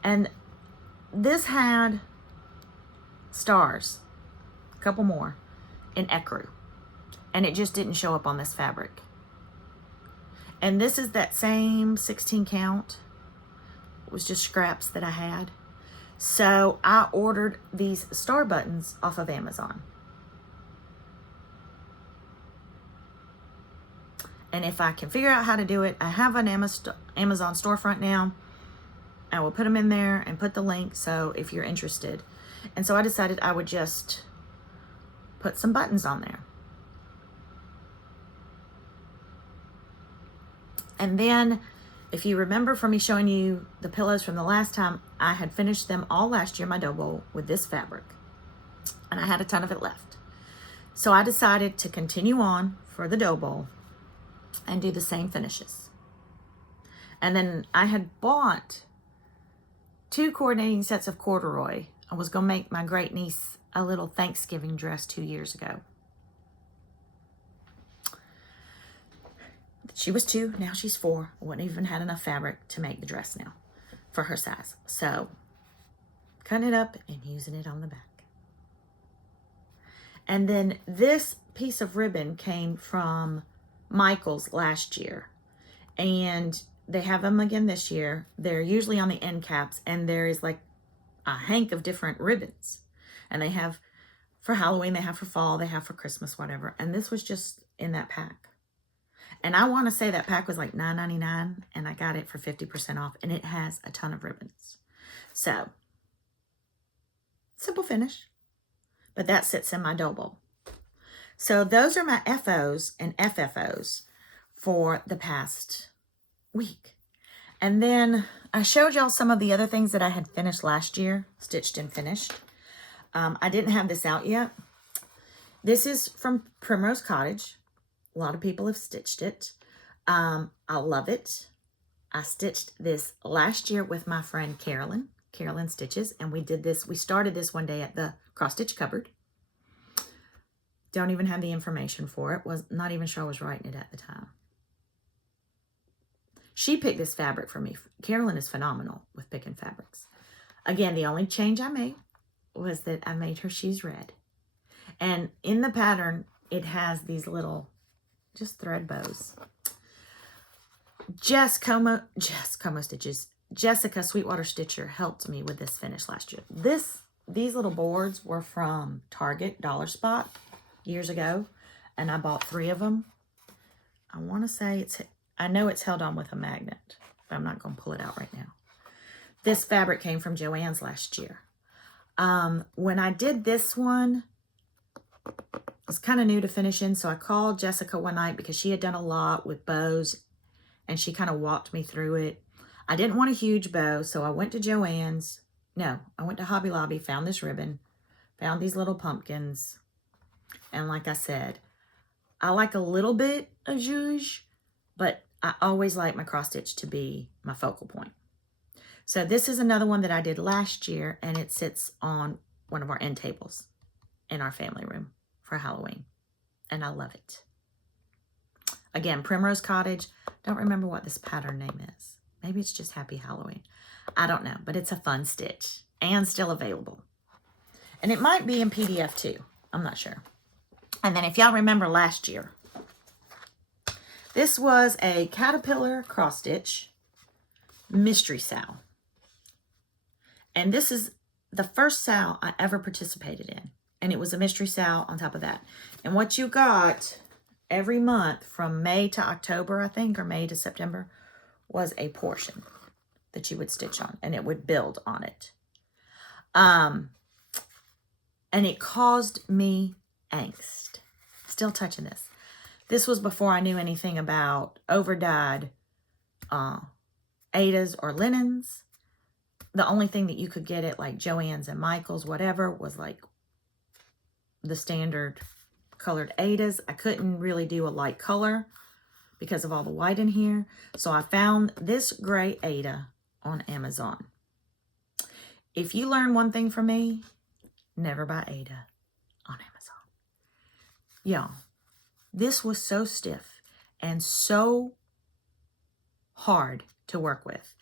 And this had stars, a couple more, in ecru. And it just didn't show up on this fabric. And this is that same 16 count. It was just scraps that I had. So I ordered these star buttons off of Amazon. And if I can figure out how to do it, I have an Amazon storefront now. I will put them in there and put the link, so if you're interested. And so I decided I would just put some buttons on there. And then, if you remember from me showing you the pillows from the last time, I had finished them all last year, my dough bowl, with this fabric. And I had a ton of it left. So I decided to continue on for the dough bowl and do the same finishes. And then I had bought 2 coordinating sets of corduroy. I was going to make my great niece a little Thanksgiving dress 2 years ago. She was 2, now she's 4. I wouldn't even had enough fabric to make the dress now for her size. So, cutting it up and using it on the back. And then this piece of ribbon came from Michael's last year. And they have them again this year. They're usually on the end caps, and there is like a hank of different ribbons. And they have for Halloween, they have for fall, they have for Christmas, whatever. And this was just in that pack. And I want to say that pack was like $9.99, and I got it for 50% off, and it has a ton of ribbons. So, simple finish, but that sits in my dough bowl. So those are my FOs and FFOs for the past week. And then I showed y'all some of the other things that I had finished last year, stitched and finished. I didn't have this out yet. This is from Primrose Cottage. A lot of people have stitched it. I love it. I stitched this last year with my friend Carolyn Stitches, and we did this. We started this one day at the cross stitch cupboard. Don't even have the information for it. Was not even sure I was writing it at the time. She picked this fabric for me. Carolyn is phenomenal with picking fabrics. Again, the only change I made was that I made her shoes red. And in the pattern, it has these little just thread bows. Como Stitches. Jessica Sweetwater Stitcher helped me with this finish last year. These little boards were from Target Dollar Spot years ago, and I bought 3 of them. I want to say I know it's held on with a magnet, but I'm not going to pull it out right now. This fabric came from Joann's last year. When I did this one, I was kind of new to finishing, so I called Jessica one night because she had done a lot with bows, and she kind of walked me through it. I didn't want a huge bow, so I went to Joann's. No, I went to Hobby Lobby, found this ribbon, found these little pumpkins, and like I said, I like a little bit of zhuzh, but I always like my cross stitch to be my focal point. So this is another one that I did last year, and it sits on one of our end tables in our family room for Halloween, and I love it. Again, Primrose Cottage. Don't remember what this pattern name is. Maybe it's just Happy Halloween. I don't know, but it's a fun stitch and still available. And it might be in PDF too. I'm not sure. And then if y'all remember last year, this was a Caterpillar cross stitch mystery sow. And this is the first sow I ever participated in. And it was a mystery sow on top of that. And what you got every month from May to October, I think, or May to September, was a portion that you would stitch on, and it would build on it. And it caused me angst. Still touching this. This was before I knew anything about over-dyed Aidas or linens. The only thing that you could get at like Joann's and Michael's, whatever, was like the standard colored Aidas. I couldn't really do a light color because of all the white in here. So I found this gray Aida on Amazon. If you learn one thing from me, never buy Aida on Amazon. Y'all, this was so stiff and so hard to work with.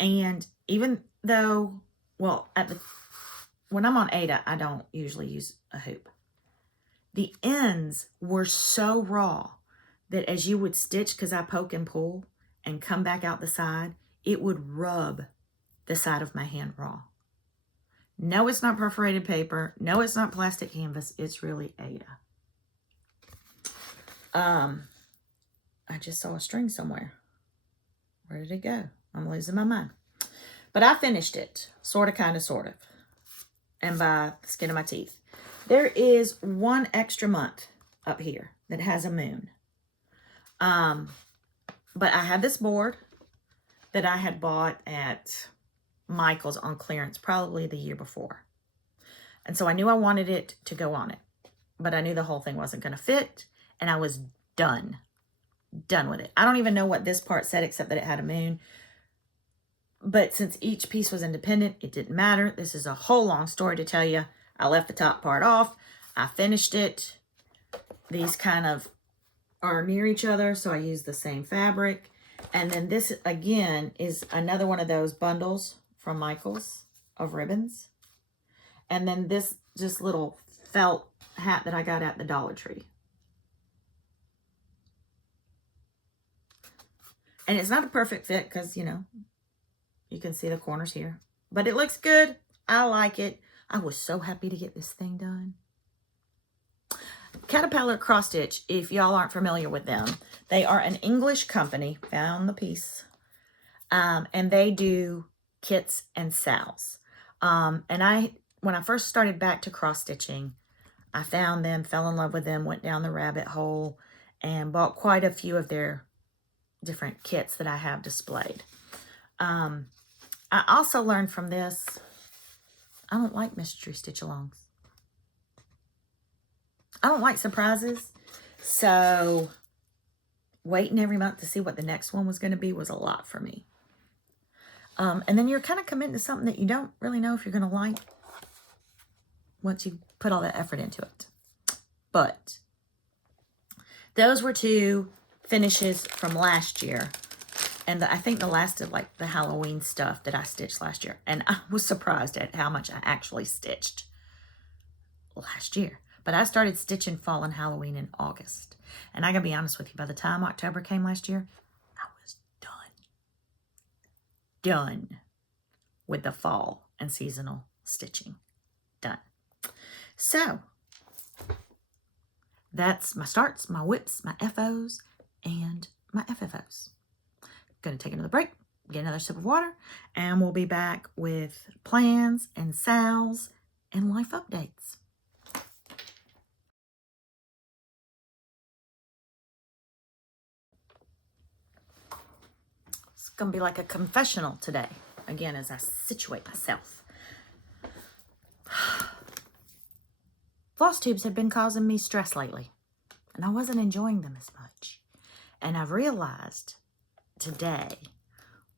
And even though, well, when I'm on Aida, I don't usually use a hoop. The ends were so raw that as you would stitch, because I poke and pull and come back out the side, it would rub the side of my hand raw. No, it's not perforated paper. No, it's not plastic canvas. It's really Aida. I just saw a string somewhere. Where did it go? I'm losing my mind. But I finished it. Sort of, kind of, sort of. And by the skin of my teeth. There is one extra month up here that has a moon. But I had this board that I had bought at Michael's on clearance probably the year before. And so I knew I wanted it to go on it. But I knew the whole thing wasn't going to fit. And I was done. Done with it. I don't even know what this part said except that it had a moon. But since each piece was independent, it didn't matter. This is a whole long story to tell you. I left the top part off. I finished it. These kind of are near each other, so I use the same fabric. And then this, again, is another one of those bundles from Michael's of ribbons. And then this just little felt hat that I got at the Dollar Tree. And it's not a perfect fit because, you know, you can see the corners here. But it looks good. I like it. I was so happy to get this thing done. Caterpillar Cross Stitch, if y'all aren't familiar with them, they are an English company. Found the piece. And they do kits and sals. And when I first started back to cross stitching, I found them, fell in love with them, went down the rabbit hole, and bought quite a few of their different kits that I have displayed. I also learned from this, I don't like mystery stitch-alongs. I don't like surprises. So waiting every month to see what the next one was going to be was a lot for me. And then you're kind of committing to something that you don't really know if you're going to like once you put all that effort into it. But those were two finishes from last year. And I think the last of like the Halloween stuff that I stitched last year. And I was surprised at how much I actually stitched last year. But I started stitching fall and Halloween in August. And I gotta be honest with you, by the time October came last year, I was done with the fall and seasonal stitching. Done. So, that's my starts, my whips, my FOs, and my FFOs. Gonna take another break, get another sip of water, and we'll be back with plans and sals and life updates. It's gonna be like a confessional today, again, as I situate myself. Floss tubes have been causing me stress lately, and I wasn't enjoying them as much. And I've realized today,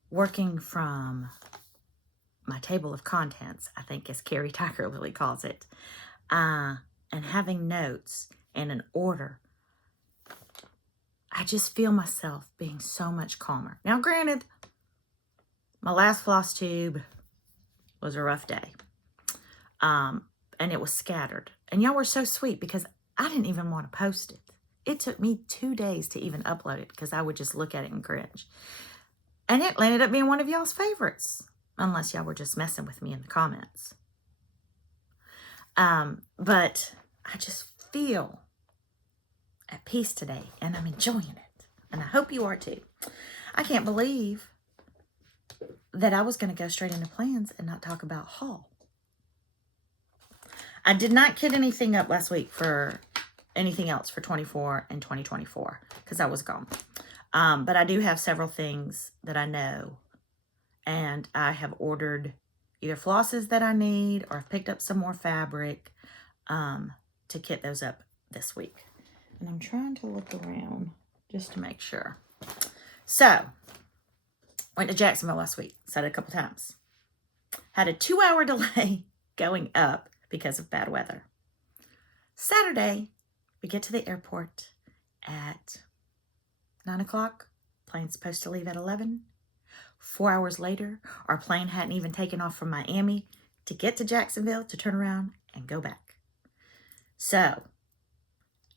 working from my table of contents, I think as Carrie Tiger Lily calls it, and having notes and an order, I just feel myself being so much calmer. Now, granted, my last floss tube was a rough day, and it was scattered. And y'all were so sweet because I didn't even want to post it. It took me 2 days to even upload it because I would just look at it and cringe. And it ended up being one of y'all's favorites, unless y'all were just messing with me in the comments. But I just feel at peace today, and I'm enjoying it. And I hope you are too. I can't believe that I was going to go straight into plans and not talk about haul. I did not kit anything up last week for anything else for 24 and 2024 because I was gone. But I do have several things that I know, and I have ordered either flosses that I need, or I've picked up some more fabric to kit those up this week. And I'm trying to look around just to make sure. So, went to Jacksonville last week. Said it a couple times. Had a 2-hour delay going up because of bad weather. Saturday, we get to the airport at 9 o'clock. Plane's supposed to leave at 11. 4 hours later, our plane hadn't even taken off from Miami to get to Jacksonville to turn around and go back. So,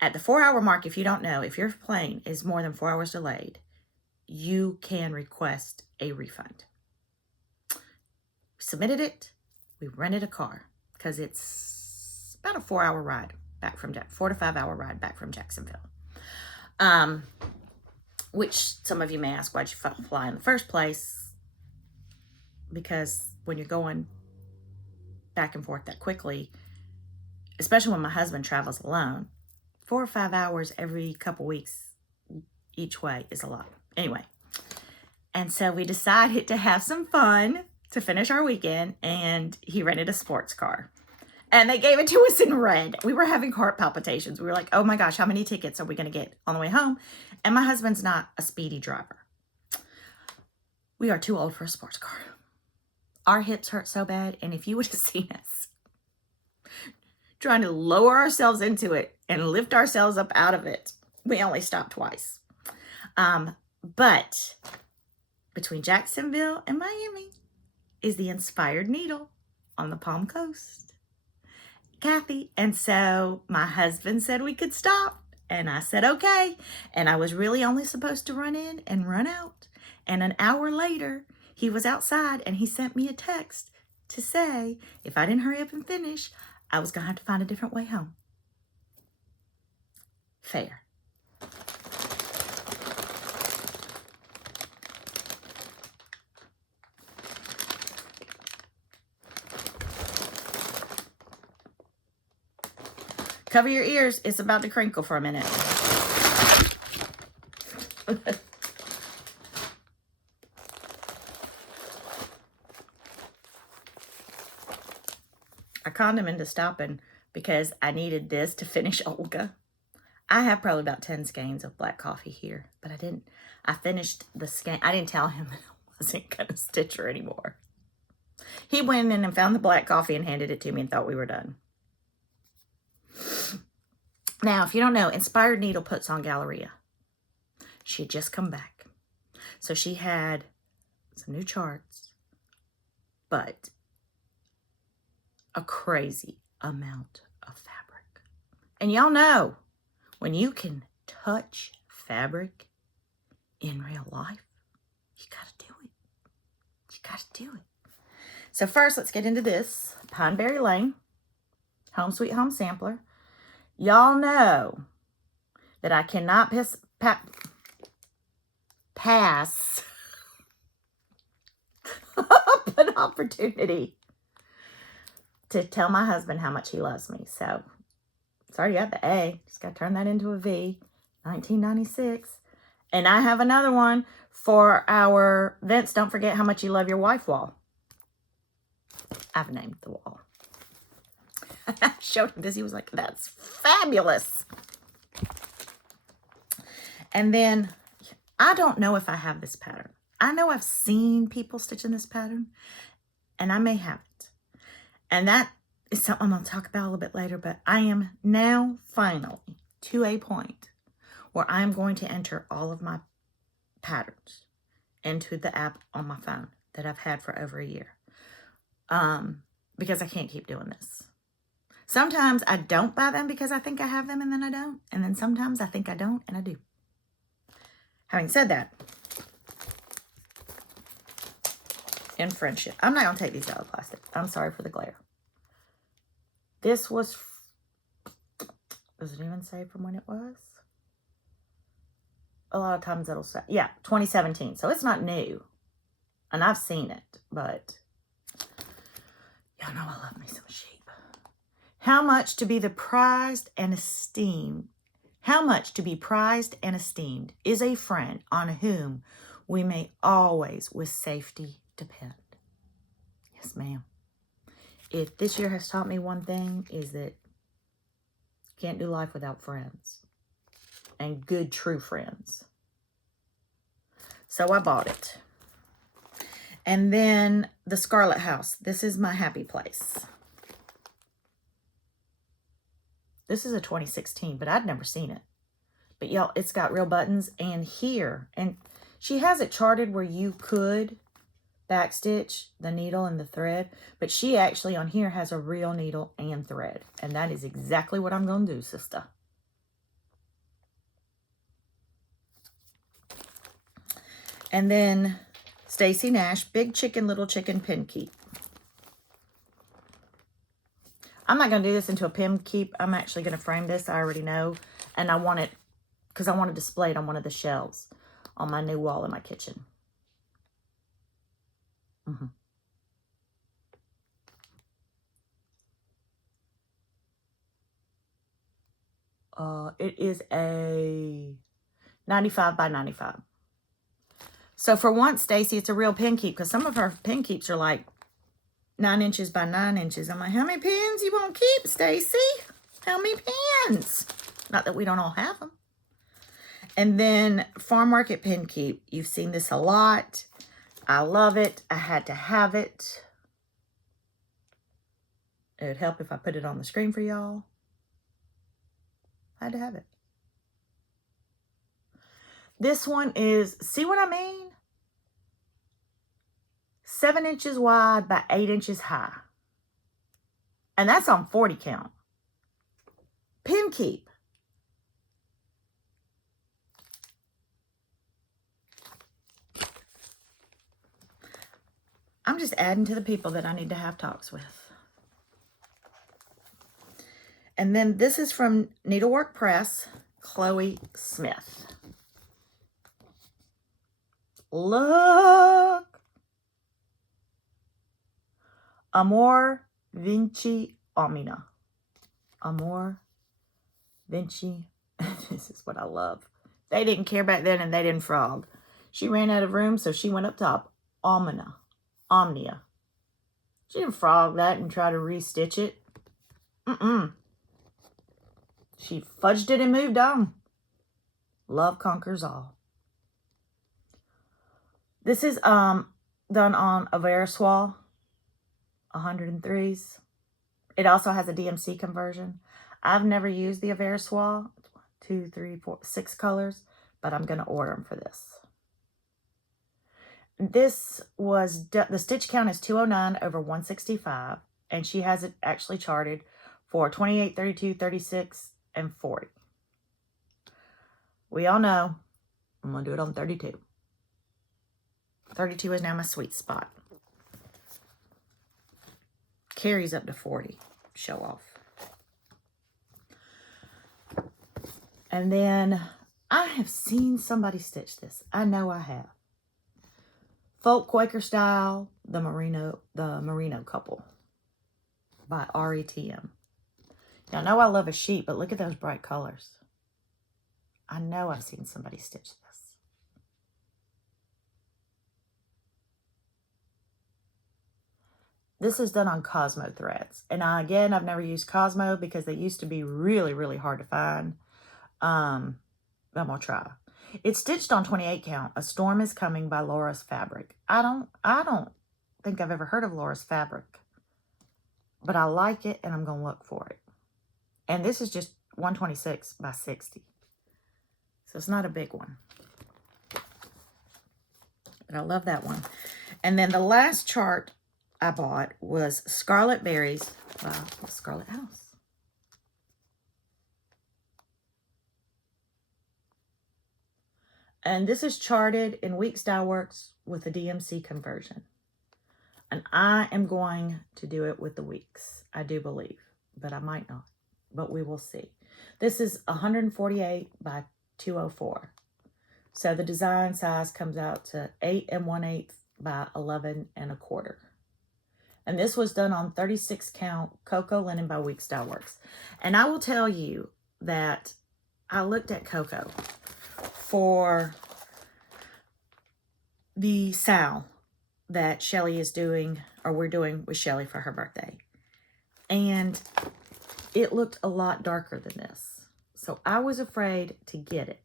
at the 4-hour mark, if you don't know, if your plane is more than 4 hours delayed, you can request a refund. We submitted it. We rented a car because it's about a 4-hour ride back from 4 to 5 hour ride back from Jacksonville. Which some of you may ask, why'd you fly in the first place? Because when you're going back and forth that quickly, especially when my husband travels alone, 4 or 5 hours every couple weeks each way is a lot. Anyway, and so we decided to have some fun to finish our weekend, and he rented a sports car. And they gave it to us in red. We were having heart palpitations. We were like, oh my gosh, how many tickets are we going to get on the way home? And my husband's not a speedy driver. We are too old for a sports car. Our hips hurt so bad, and if you would have seen us trying to lower ourselves into it and lift ourselves up out of it, we only stopped twice. But between Jacksonville and Miami is the Inspired Needle on the Palm Coast, Kathy. And so my husband said we could stop, and I said okay. And I was really only supposed to run in and run out. And an hour later, he was outside, and he sent me a text to say if I didn't hurry up and finish, I was going to have to find a different way home. Fair. Cover your ears. It's about to crinkle for a minute. I conned him into stopping because I needed this to finish Olga. I have probably about 10 skeins of black coffee here, but I finished the skein. I didn't tell him that I wasn't going to stitch her anymore. He went in and found the black coffee and handed it to me and thought we were done. Now, if you don't know, Inspired Needle puts on Galleria. She had just come back. So she had some new charts, but a crazy amount of fabric. And y'all know, when you can touch fabric in real life, you gotta do it. You gotta do it. So first, let's get into this. Pineberry Lane, Home Sweet Home Sampler. Y'all know that I cannot pass up an opportunity to tell my husband how much he loves me. So, it's already got the A. Just got to turn that into a V. 1996. And I have another one for our Vince, don't forget how much you love your wife wall. I've named the wall. I showed him this. He was like, that's fabulous. And then, I don't know if I have this pattern. I know I've seen people stitching this pattern, and I may have it. And that is something I'm going to talk about a little bit later, but I am now finally to a point where I'm going to enter all of my patterns into the app on my phone that I've had for over a year. Because I can't keep doing this. Sometimes I don't buy them because I think I have them and then I don't. And then sometimes I think I don't and I do. Having said that, in friendship, I'm not going to take these out of plastic. I'm sorry for the glare. This was, does it even say from when it was? A lot of times it'll say, yeah, 2017. So it's not new. And I've seen it, but y'all know I love me some sheep. How much to be prized and esteemed is a friend on whom we may always with safety depend. Yes, ma'am. If this year has taught me one thing, is that you can't do life without friends. And good, true friends. So I bought it. And then the Scarlet House. This is my happy place. This is a 2016, but I'd never seen it. But y'all, it's got real buttons. And here, and she has it charted where you could backstitch the needle and the thread. But she actually on here has a real needle and thread. And that is exactly what I'm going to do, sister. And then Stacy Nash, Big Chicken, Little Chicken Pin Keep. I'm not going to do this into a pin keep. I'm actually going to frame this. I already know. And I want it, because I want to display it on one of the shelves on my new wall in my kitchen. It is a 95 by 95. So for once, Stacy, it's a real pin keep, because some of her pin keeps are like 9 inches by 9 inches. I'm like, how many pins you want to keep, Stacy? How many pins? Not that we don't all have them. And then Farm Market Pin Keep. You've seen this a lot. I love it. I had to have it. It would help if I put it on the screen for y'all. I had to have it. This one is, see what I mean? 7 inches wide by 8 inches high. And that's on 40 count. Pin keep. I'm just adding to the people that I need to have talks with. And then this is from Needlework Press, Chloe Smith. Look. Amor Vinci Omina. Amor Vinci. This is what I love. They didn't care back then and they didn't frog. She ran out of room, so she went up top. Omnia. She didn't frog that and try to restitch it. She fudged it and moved on. Love conquers all. This is done on a Veriswall 103s. It also has a DMC conversion. I've never used the Veriswall. 2, 3, 4, 6 colors, but I'm going to order them for this. This was, the stitch count is 209 over 165, and she has it actually charted for 28, 32, 36, and 40. We all know I'm going to do it on 32. 32 is now my sweet spot. Carries up to 40. Show off. And then I have seen somebody stitch this. I know I have. Folk Quaker Style, the Merino Couple by RETM. Now, I know I love a sheep, but look at those bright colors. I know I've seen somebody stitch this. This is done on Cosmo threads. And again, I've never used Cosmo because they used to be really, really hard to find. I'm going to try. It's stitched on 28 count. A Storm is Coming by Laura's Fabric. I don't think I've ever heard of Laura's Fabric. But I like it and I'm going to look for it. And this is just 126 by 60. So it's not a big one. But I love that one. And then the last chart I bought was Scarlet Berries by the Scarlet House. And this is charted in Weeks Dye Works with a DMC conversion. And I am going to do it with the Weeks, I do believe. But I might not. But we will see. This is 148 by 204. So the design size comes out to 8 1/8 by 11 1/4. And this was done on 36 count Cocoa Linen by Week Style Works. And I will tell you that I looked at Cocoa for the sal that Shelly is doing, or we're doing with Shelly for her birthday. And it looked a lot darker than this. So I was afraid to get it.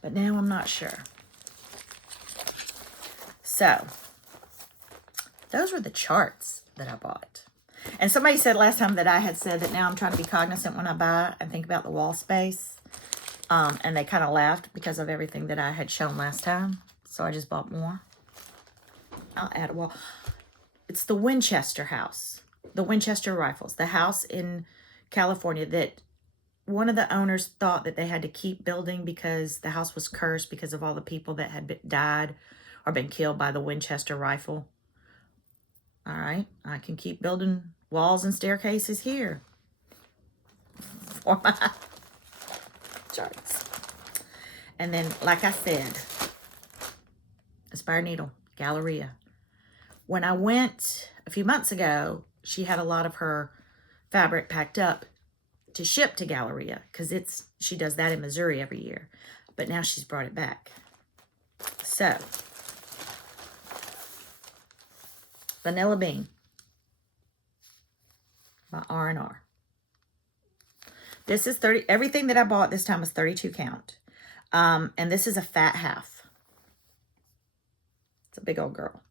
But now I'm not sure. So, those were the charts that I bought. And somebody said last time that I had said that now I'm trying to be cognizant when I buy and think about the wall space. And they kind of laughed because of everything that I had shown last time. So I just bought more. I'll add a wall. It's the Winchester house. The Winchester Rifles. The house in California that one of the owners thought that they had to keep building because the house was cursed because of all the people that had died or been killed by the Winchester rifle. All right, I can keep building walls and staircases here for my charts. And then, like I said, Aspire Needle, Galleria. When I went a few months ago, she had a lot of her fabric packed up to ship to Galleria because she does that in Missouri every year. But now she's brought it back. So, Vanilla Bean by R&R. This is 30, everything that I bought this time is 32 count. And this is a fat half. It's a big old girl.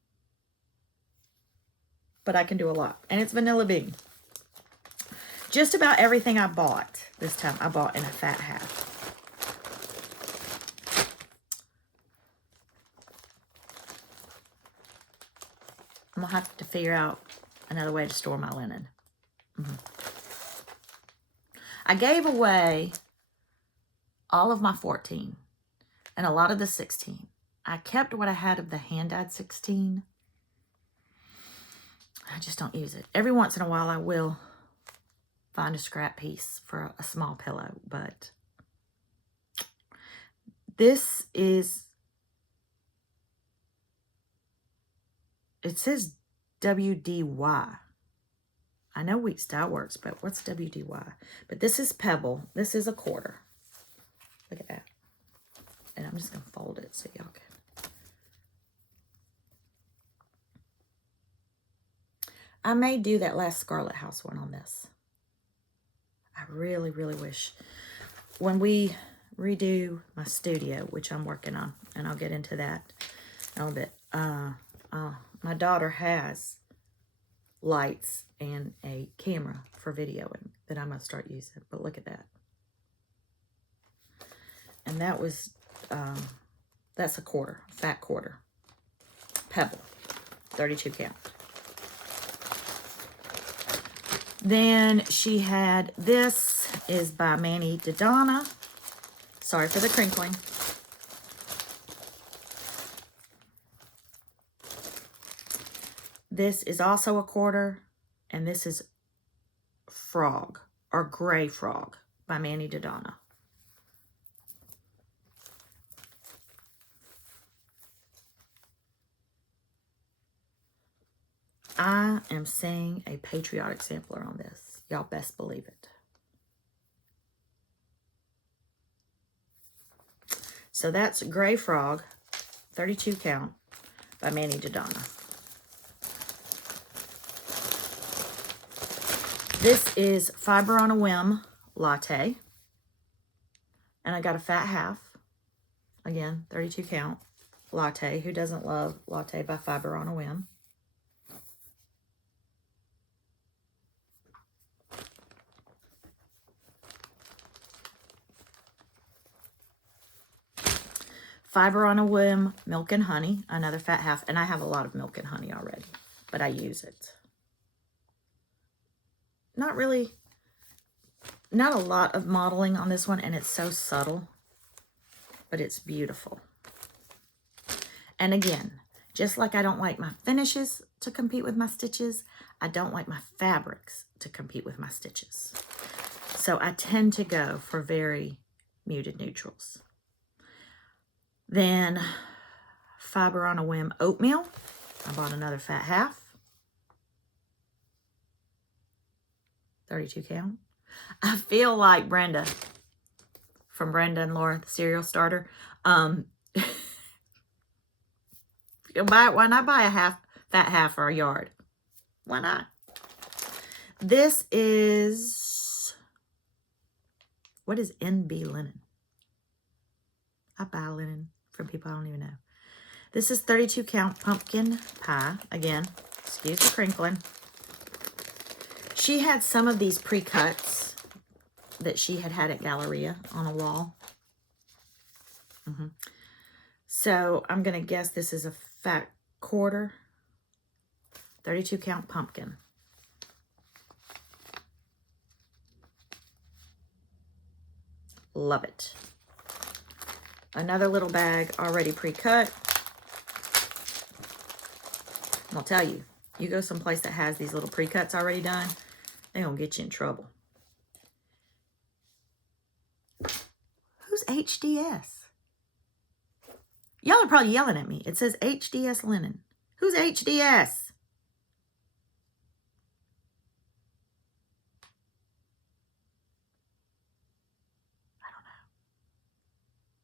But I can do a lot. And it's Vanilla Bean. Just about everything I bought this time, I bought in a fat half. I'm going to have to figure out another way to store my linen. I gave away all of my 14 and a lot of the 16. I kept what I had of the hand-dyed 16. I just don't use it. Every once in a while I will find a scrap piece for a small pillow, but this is, it says WDY. I know Week Style Works, but what's WDY? But this is Pebble. This is a quarter. Look at that. And I'm just going to fold it so y'all can. I may do that last Scarlet House one on this. I really, really wish. When we redo my studio, which I'm working on, and I'll get into that in a little bit. My daughter has lights and a camera for videoing that I'm going to start using. But look at that. And that was, that's a quarter, fat quarter. Pebble, 32 count. Then she had, this is by Manny Dodonna. Sorry for the crinkling. This is also a quarter, and this is Frog, or Gray Frog, by Manny Dodonna. I am seeing a patriotic sampler on this. Y'all best believe it. So that's Gray Frog, 32 count, by Manny Dodonna. This is Fiber on a Whim Latte. And I got a fat half. Again, 32 count latte. Who doesn't love Latte by Fiber on a Whim? Fiber on a Whim, Milk and Honey, another fat half. And I have a lot of Milk and Honey already, but I use it. Not really, not a lot of modeling on this one, and it's so subtle, but it's beautiful. And again, just like I don't like my finishes to compete with my stitches, I don't like my fabrics to compete with my stitches. So I tend to go for very muted neutrals. Then Fiber on a Whim oatmeal. I bought another fat half. 32 count. I feel like Brenda from Brenda and Laura, the cereal starter. Why not buy a fat half for a yard? Why not? This is, what is NB linen? I buy linen from people I don't even know. This is 32 count pumpkin pie. Again, excuse the crinkling. She had some of these pre-cuts that she had at Galleria on a wall. So I'm going to guess this is a fat quarter. 32 count pumpkin. Love it. Another little bag already pre-cut. I'll tell you, you go someplace that has these little pre-cuts already done, they're going to get you in trouble. Who's HDS? Y'all are probably yelling at me. It says HDS linen. Who's HDS?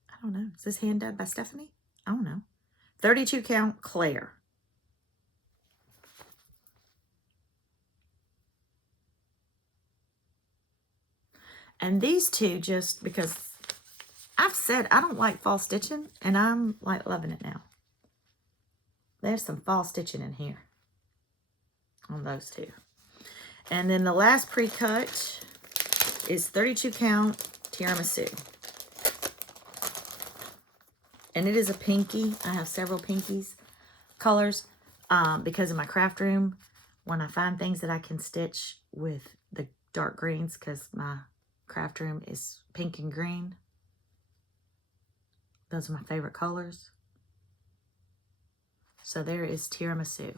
I don't know. Is this hand dyed by Stephanie? I don't know. 32 count Claire. And these two, just because I've said I don't like fall stitching, and I'm like loving it now. There's some fall stitching in here on those two. And then the last pre-cut is 32 count tiramisu. And it is a pinky. I have several pinkies colors because in my craft room, when I find things that I can stitch with the dark greens, because my craft room is pink and green. Those are my favorite colors. So there is tiramisu.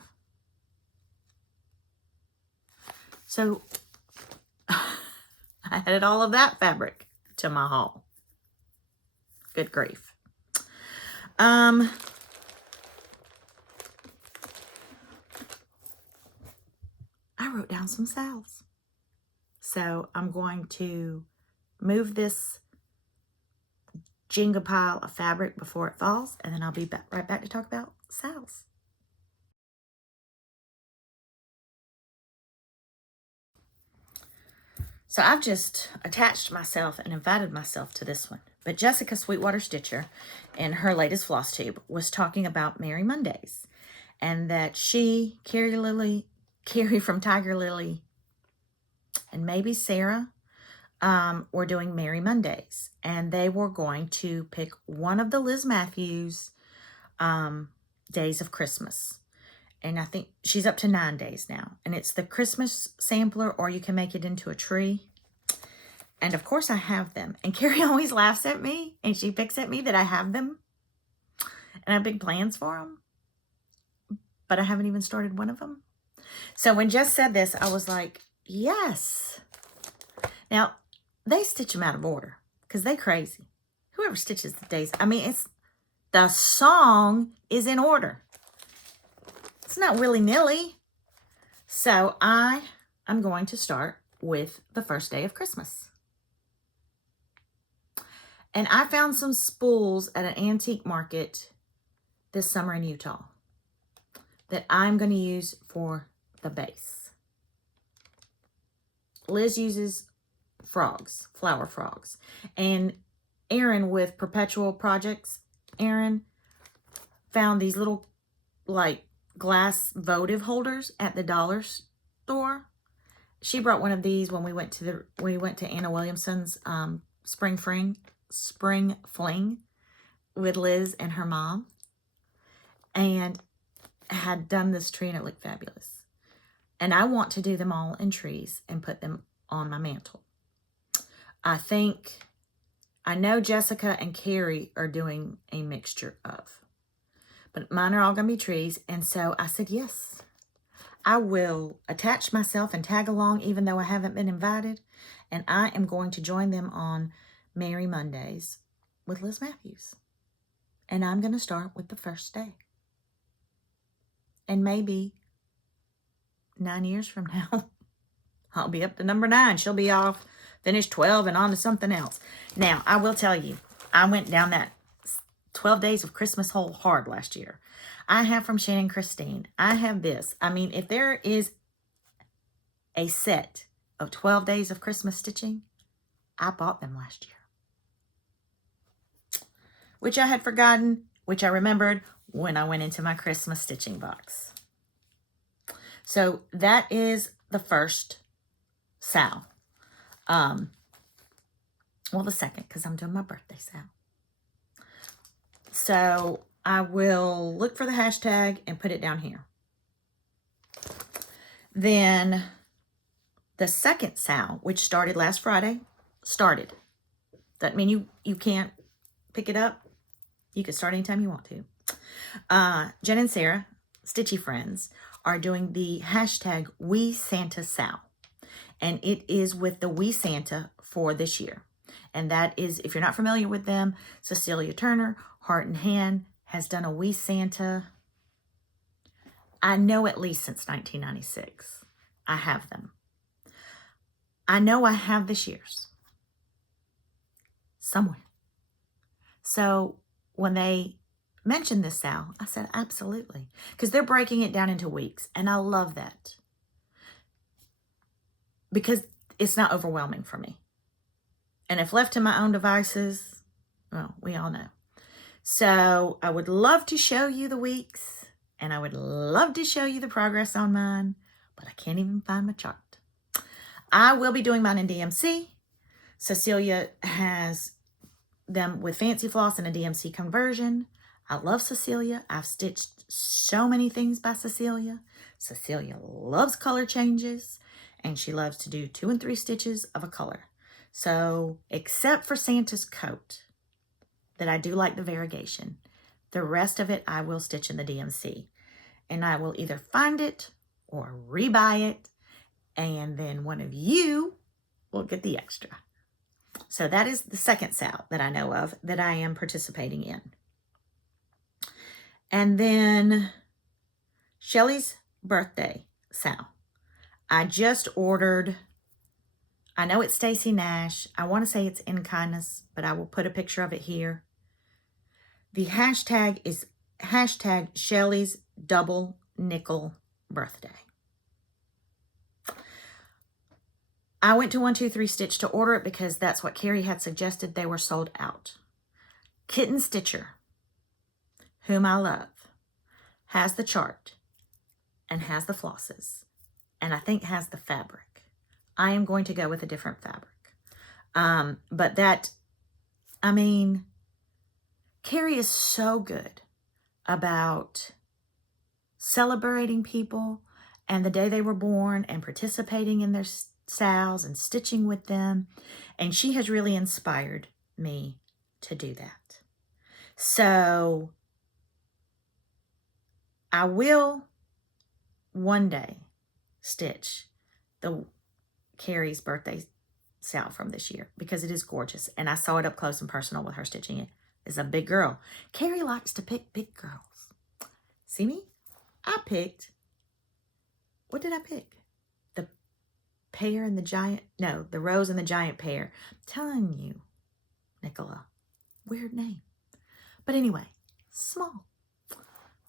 So I added all of that fabric to my haul. Good grief. I wrote down some sales. So I'm going to move this Jenga pile of fabric before it falls, and then I'll be right back to talk about sales. So I've just attached myself and invited myself to this one. But Jessica Sweetwater Stitcher, in her latest Floss Tube, was talking about Merry Mondays. And that she, Carrie from Tiger Lily, and maybe Sarah, were doing Merry Mondays. And they were going to pick one of the Liz Matthews days of Christmas. And I think she's up to 9 days now. And it's the Christmas sampler, or you can make it into a tree. And of course I have them. And Carrie always laughs at me, and she picks at me that I have them. And I have big plans for them. But I haven't even started one of them. So when Jess said this, I was like, yes. Now, they stitch them out of order because they crazy. Whoever stitches the days, I mean, the song is in order. It's not willy-nilly. So I am going to start with the first day of Christmas. And I found some spools at an antique market this summer in Utah that I'm going to use for the base. Liz uses frogs, flower frogs. And Erin with Perpetual Projects, Erin found these little like glass votive holders at the dollar store. She brought one of these when we went to Anna Williamson's spring fling with Liz and her mom, and had done this tree, and it looked fabulous. And I want to do them all in trees and put them on my mantle. I know Jessica and Carrie are doing a mixture of, but mine are all going to be trees. And so I said, yes, I will attach myself and tag along, even though I haven't been invited. And I am going to join them on Merry Mondays with Liz Matthews. And I'm going to start with the first day. And maybe 9 years from now, I'll be up to number 9. She'll be off, finished 12 and on to something else. Now, I will tell you, I went down that 12 days of Christmas whole hard last year. I have from Shannon Christine. I have this. I mean, if there is a set of 12 days of Christmas stitching, I bought them last year. Which I had forgotten, which I remembered when I went into my Christmas stitching box. So that is the first Sal. Well, the second, because I'm doing my birthday Sal. So I will look for the hashtag and put it down here. Then the second Sal, which started last Friday, started. Doesn't mean you can't pick it up. You can start anytime you want to. Jen and Sarah, Stitchy Friends, are doing the hashtag We Santa Sal. And it is with the We Santa for this year. And that is, if you're not familiar with them, Cecilia Turner, Heart and Hand, has done a We Santa, I know at least since 1996. I have them. I know I have this year's. Somewhere. So when they mentioned this, Sal, I said, absolutely. Because they're breaking it down into weeks. And I love that. Because it's not overwhelming for me. And if left to my own devices, well, we all know. So I would love to show you the weeks. And I would love to show you the progress on mine. But I can't even find my chart. I will be doing mine in DMC. Cecilia has them with Fancy Floss and a DMC conversion. I love Cecilia. I've stitched so many things by Cecilia. Cecilia loves color changes. And she loves to do 2 and 3 stitches of a color. So, except for Santa's coat, that I do like the variegation, the rest of it I will stitch in the DMC. And I will either find it or rebuy it. And then one of you will get the extra. So that is the second Sal that I know of that I am participating in. And then Shelly's birthday Sal. I just ordered, I know it's Stacy Nash. I want to say it's In Kindness, but I will put a picture of it here. The hashtag is hashtag Shelly's Double Nickel Birthday. I went to 123 Stitch to order it because that's what Carrie had suggested. They were sold out. Kitten Stitcher, whom I love, has the chart and has the flosses. And I think has the fabric. I am going to go with a different fabric. But that, I mean, Carrie is so good about celebrating people and the day they were born and participating in their sals and stitching with them. And she has really inspired me to do that. So I will one day stitch the Carrie's birthday sal from this year because it is gorgeous. And I saw it up close and personal with her stitching it. It's a big girl. Carrie likes to pick big girls. See me? I picked, what did I pick? The pear and the giant, no, the rose and the giant pear. I'm telling you, Nicola, weird name. But anyway, small.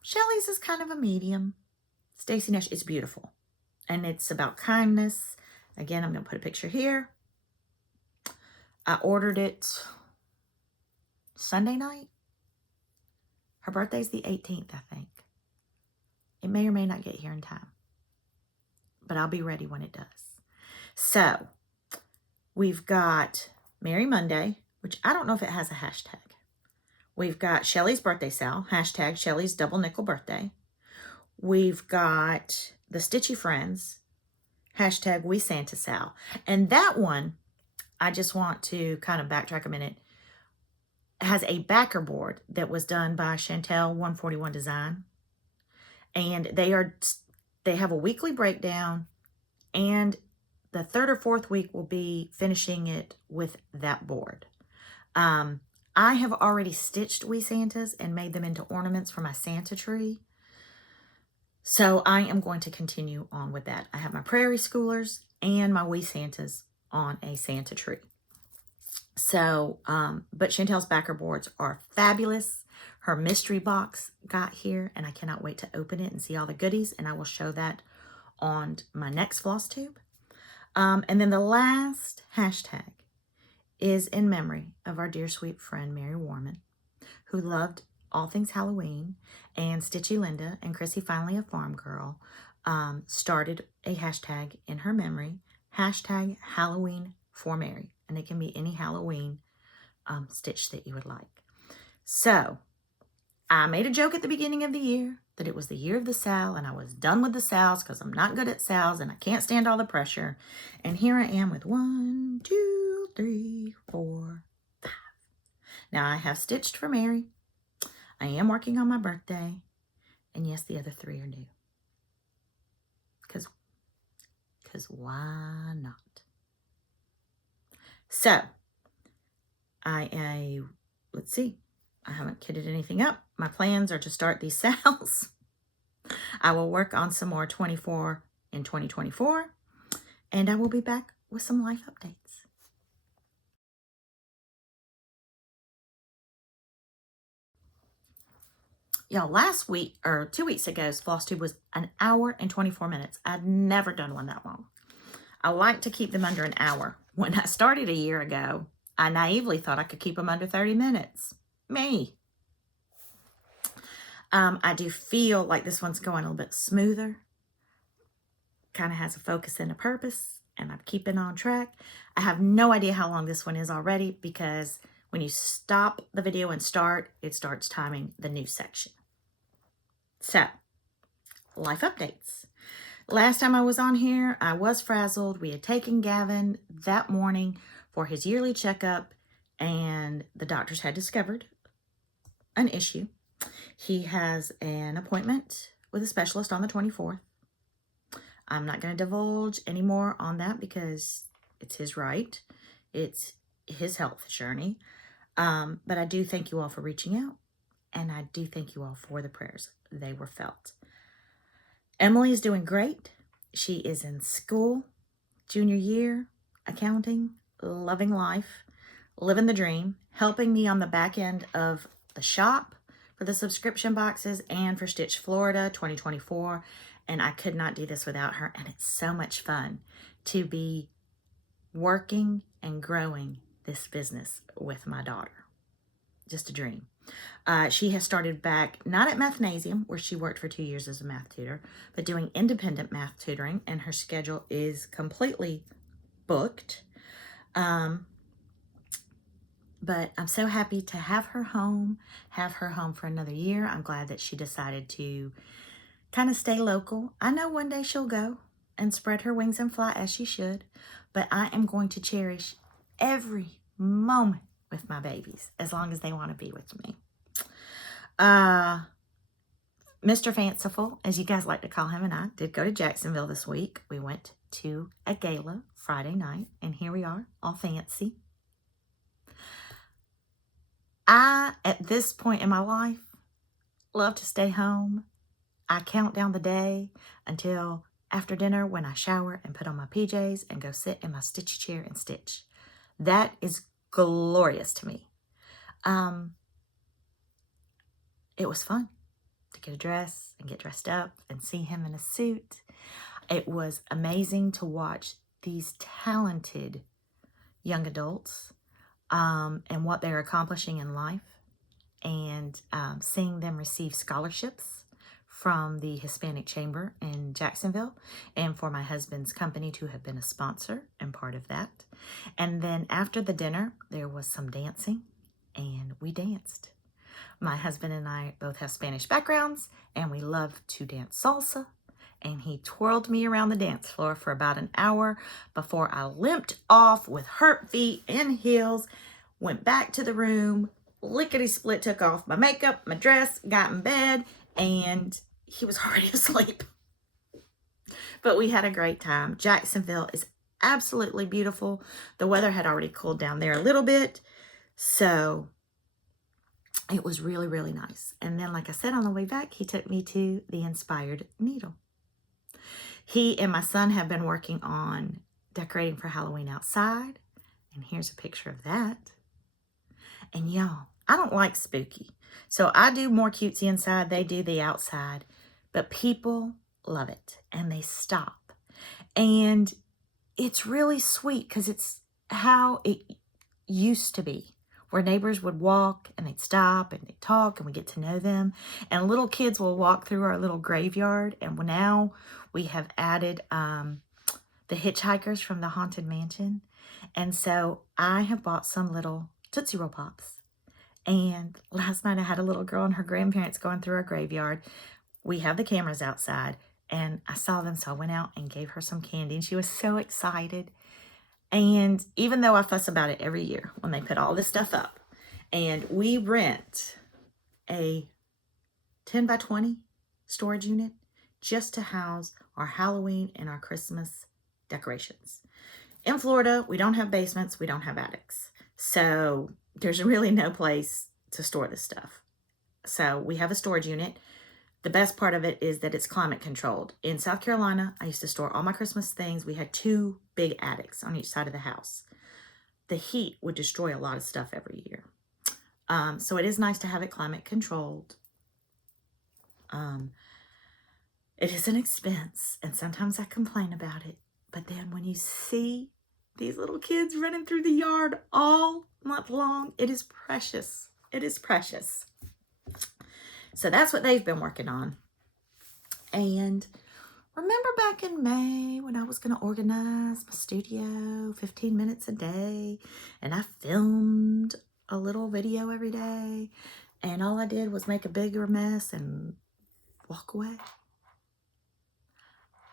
Shelly's is kind of a medium. Stacy Nash is beautiful. And it's about kindness. Again, I'm going to put a picture here. I ordered it Sunday night. Her birthday's the 18th, I think. It may or may not get here in time. But I'll be ready when it does. So, we've got Merry Monday, which I don't know if it has a hashtag. We've got Shelly's birthday sal, hashtag Shelly's double nickel birthday. We've got the Stitchy Friends, hashtag We Santa Sal. And that one, I just want to kind of backtrack a minute, has a backer board that was done by Chantel 141 Design. And they have a weekly breakdown, and the 3rd or 4th week will be finishing it with that board. I have already stitched We Santas and made them into ornaments for my Santa tree. So I am going to continue on with that. I have my Prairie Schoolers and my Wee Santas on a Santa tree. So, but Chantel's backer boards are fabulous. Her mystery box got here, and I cannot wait to open it and see all the goodies, and I will show that on my next floss tube. And then the last hashtag is in memory of our dear sweet friend Mary Warman, who loved all things Halloween, and Stitchy Linda and Chrissy Finally a Farm Girl started a hashtag in her memory, hashtag Halloween for Mary. And it can be any Halloween stitch that you would like. So I made a joke at the beginning of the year that it was the year of the sow, and I was done with the sows because I'm not good at sows and I can't stand all the pressure. And here I am with 1, 2, 3, 4, 5. Now I have stitched for Mary. I am working on my birthday. And yes, the other 3 are new. Because why not? So, let's see. I haven't kitted anything up. My plans are to start these sales. I will work on some more 24 in 2024. And I will be back with some life updates. Y'all, last week, or 2 weeks ago's floss tube was 1 hour and 24 minutes. I'd never done one that long. I like to keep them under an hour. When I started a year ago, I naively thought I could keep them under 30 minutes. Me. I do feel like this one's going a little bit smoother. Kind of has a focus and a purpose, and I'm keeping on track. I have no idea how long this one is already, because when you stop the video and start, it starts timing the new section. So, life updates. Last time I was on here, I was frazzled. We had taken Gavin that morning for his yearly checkup, and the doctors had discovered an issue. He has an appointment with a specialist on the 24th. I'm not going to divulge any more on that because it's his right. It's his health journey. But I do thank you all for reaching out, and I do thank you all for the prayers. They were felt. Emily is doing great. She is in school, junior year, accounting, loving life, living the dream, helping me on the back end of the shop for the subscription boxes and for Stitch Florida 2024. And I could not do this without her. And it's so much fun to be working and growing this business with my daughter. Just a dream. She has started back, not at Mathnasium, where she worked for 2 years as a math tutor, but doing independent math tutoring, and her schedule is completely booked. But I'm so happy to have her home for another year. I'm glad that she decided to kind of stay local. I know one day she'll go and spread her wings and fly as she should, but I am going to cherish every moment with my babies as long as they want to be with me. Mr. Fanciful, as you guys like to call him, and I did go to Jacksonville this week. We went to a gala Friday night, and here we are, all fancy. I, at this point in my life, love to stay home. I count down the day until after dinner when I shower and put on my PJs and go sit in my stitchy chair and stitch. That is glorious to me. It was fun to get a dress and get dressed up and see him in a suit. It was amazing to watch these talented young adults and what they're accomplishing in life, and seeing them receive scholarships from the Hispanic Chamber in Jacksonville, and for my husband's company to have been a sponsor and part of that. And then after the dinner, there was some dancing, and we danced. My husband and I both have Spanish backgrounds, and we love to dance salsa. And he twirled me around the dance floor for about an hour before I limped off with hurt feet and heels, went back to the room, lickety-split took off my makeup, my dress, got in bed, and he was already asleep. But we had a great time. Jacksonville is absolutely beautiful. The weather had already cooled down there a little bit, so It was really, really nice. And then, like I said, on the way back, he took me to the Inspired Needle. He and my son have been working on decorating for Halloween outside. And here's a picture of that. And y'all, I don't like spooky. So I do more cutesy inside. They do the outside. But people love it. And they stop. And it's really sweet because it's how it used to be. Where neighbors would walk and they'd stop and they'd talk and we get to know them. And little kids will walk through our little graveyard. And now we have added the hitchhikers from the Haunted Mansion. And so I have bought some little Tootsie Roll Pops. And last night I had a little girl and her grandparents going through our graveyard. We have the cameras outside and I saw them. So I went out and gave her some candy and she was so excited. And even though I fuss about it every year when they put all this stuff up, and we rent a 10 by 20 storage unit just to house our Halloween and our Christmas decorations. In Florida, we don't have basements, we don't have attics. So there's really no place to store this stuff. So we have a storage unit. The best part of it is that it's climate controlled. In South Carolina, I used to store all my Christmas things. We had 2 big attics on each side of the house. The heat would destroy a lot of stuff every year. So it is nice to have it climate controlled. It is an expense, and sometimes I complain about it. But then when you see these little kids running through the yard all month long, it is precious. It is precious. So that's what they've been working on. And remember back in May when I was going to organize my studio 15 minutes a day and I filmed a little video every day and all I did was make a bigger mess and walk away?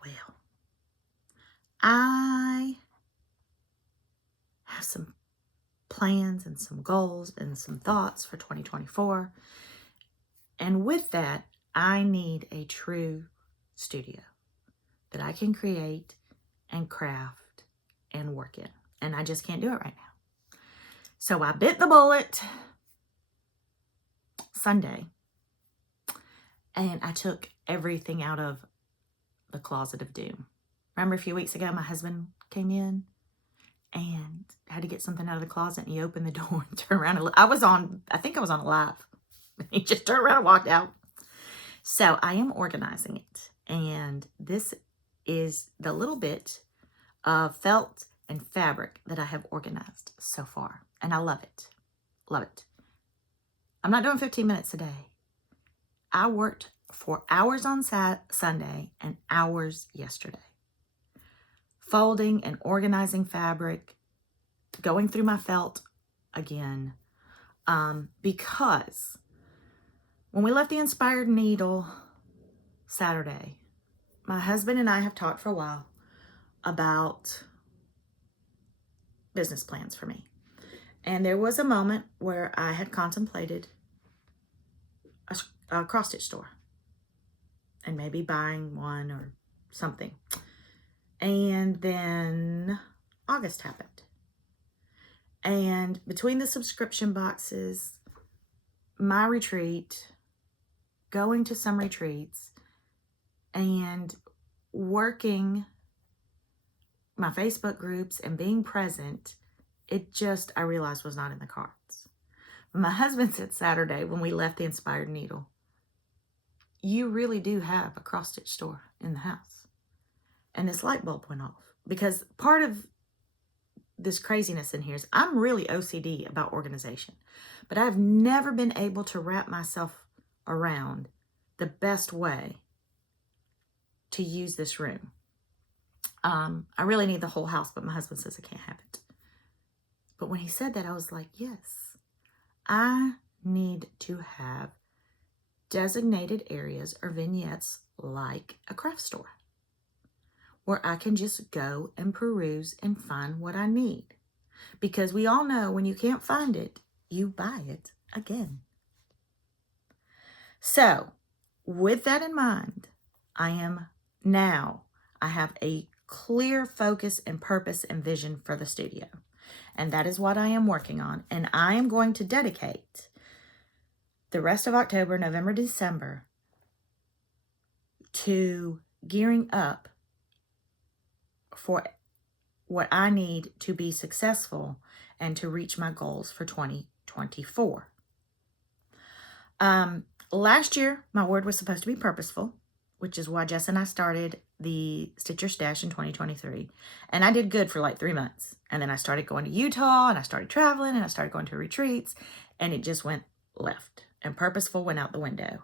Well, I have some plans and some goals and some thoughts for 2024. And with that, I need a true studio that I can create and craft and work in. And I just can't do it right now. So I bit the bullet Sunday and I took everything out of the closet of doom. Remember a few weeks ago, my husband came in and had to get something out of the closet and he opened the door and turned around. And I think I was on a live. He just turned around and walked out. So I am organizing it. And this is the little bit of felt and fabric that I have organized so far. And I love it. Love it. I'm not doing 15 minutes a day. I worked for hours on Sunday and hours yesterday. Folding and organizing fabric. Going through my felt again. Because when we left the Inspired Needle Saturday, my husband and I have talked for a while about business plans for me. And there was a moment where I had contemplated a cross-stitch store and maybe buying one or something. And then August happened. And between the subscription boxes, my retreat, going to some retreats, and working my Facebook groups and being present, I realized was not in the cards. My husband said Saturday when we left the Inspired Needle, you really do have a cross-stitch store in the house. And this light bulb went off. Because part of this craziness in here is I'm really OCD about organization. But I've never been able to wrap myself around the best way to use this room. I really need the whole house, but my husband says I can't have it. But when he said that, I was like, yes, I need to have designated areas or vignettes like a craft store where I can just go and peruse and find what I need. Because we all know when you can't find it, you buy it again. So with that in mind, I have a clear focus and purpose and vision for the studio. And that is what I am working on. And I am going to dedicate the rest of October, November, December to gearing up for what I need to be successful and to reach my goals for 2024. Last year, my word was supposed to be purposeful, which is why Jess and I started the Stitcher Stash in 2023. And I did good for like 3 months. And then I started going to Utah, and I started traveling, and I started going to retreats, and it just went left. And purposeful went out the window.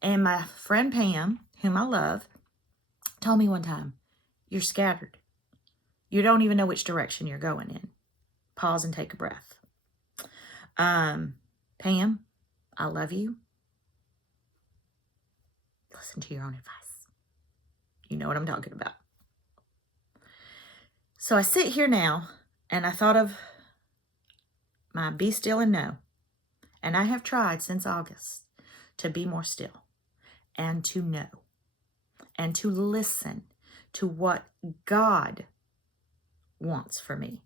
And my friend Pam, whom I love, told me one time, "You're scattered. You don't even know which direction you're going in. Pause and take a breath." Pam, I love you. Listen to your own advice. You know what I'm talking about. So I sit here now, and I thought of my be still and know. And I have tried since August to be more still and to know and to listen to what God wants for me.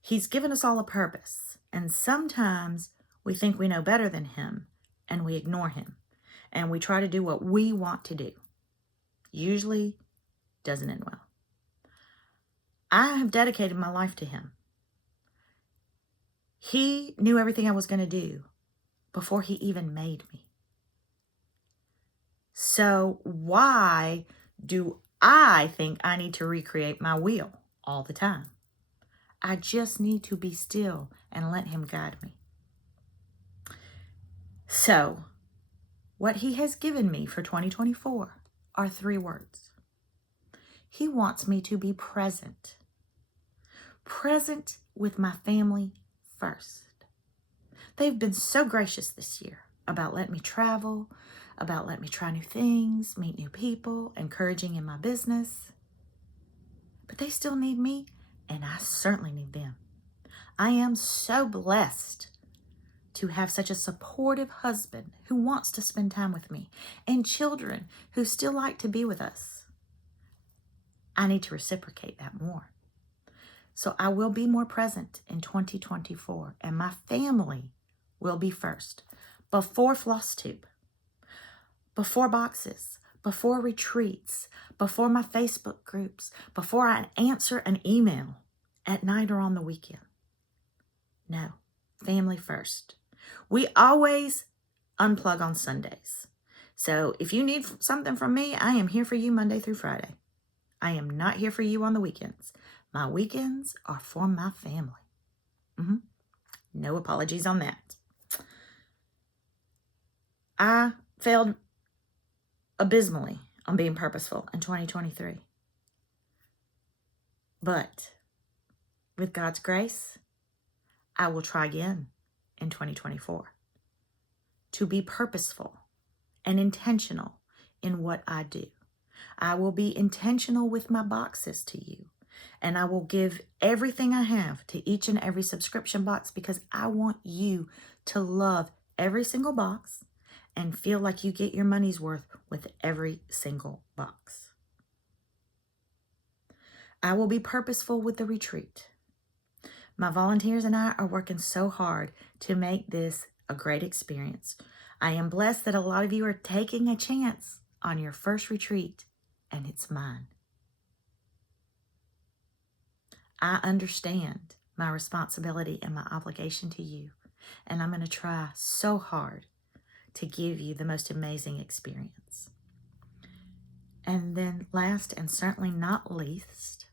He's given us all a purpose, and sometimes we think we know better than him, and we ignore him, and we try to do what we want to do. Usually doesn't end well. I have dedicated my life to him. He knew everything I was going to do before he even made me. So why do I think I need to recreate my wheel all the time? I just need to be still and let him guide me. So what he has given me for 2024 are 3 words. He wants me to be present. Present with my family first. They've been so gracious this year about letting me travel, about letting me try new things, meet new people, encouraging in my business. But they still need me, and I certainly need them. I am so blessed to have such a supportive husband who wants to spend time with me, and children who still like to be with us. I need to reciprocate that more. So I will be more present in 2024, and my family will be first, before Floss Tube, before boxes, before retreats, before my Facebook groups, before I answer an email at night or on the weekend. No, family first. We always unplug on Sundays. So if you need something from me, I am here for you Monday through Friday. I am not here for you on the weekends. My weekends are for my family. No apologies on that. I failed abysmally on being purposeful in 2023. But with God's grace, I will try again in 2024 to be purposeful and intentional in what I do. I will be intentional with my boxes to you, and I will give everything I have to each and every subscription box because I want you to love every single box and feel like you get your money's worth with every single box. I will be purposeful with the retreat. My volunteers and I are working so hard to make this a great experience. I am blessed that a lot of you are taking a chance on your first retreat, and it's mine. I understand my responsibility and my obligation to you, and I'm going to try so hard to give you the most amazing experience. And then last and certainly not least,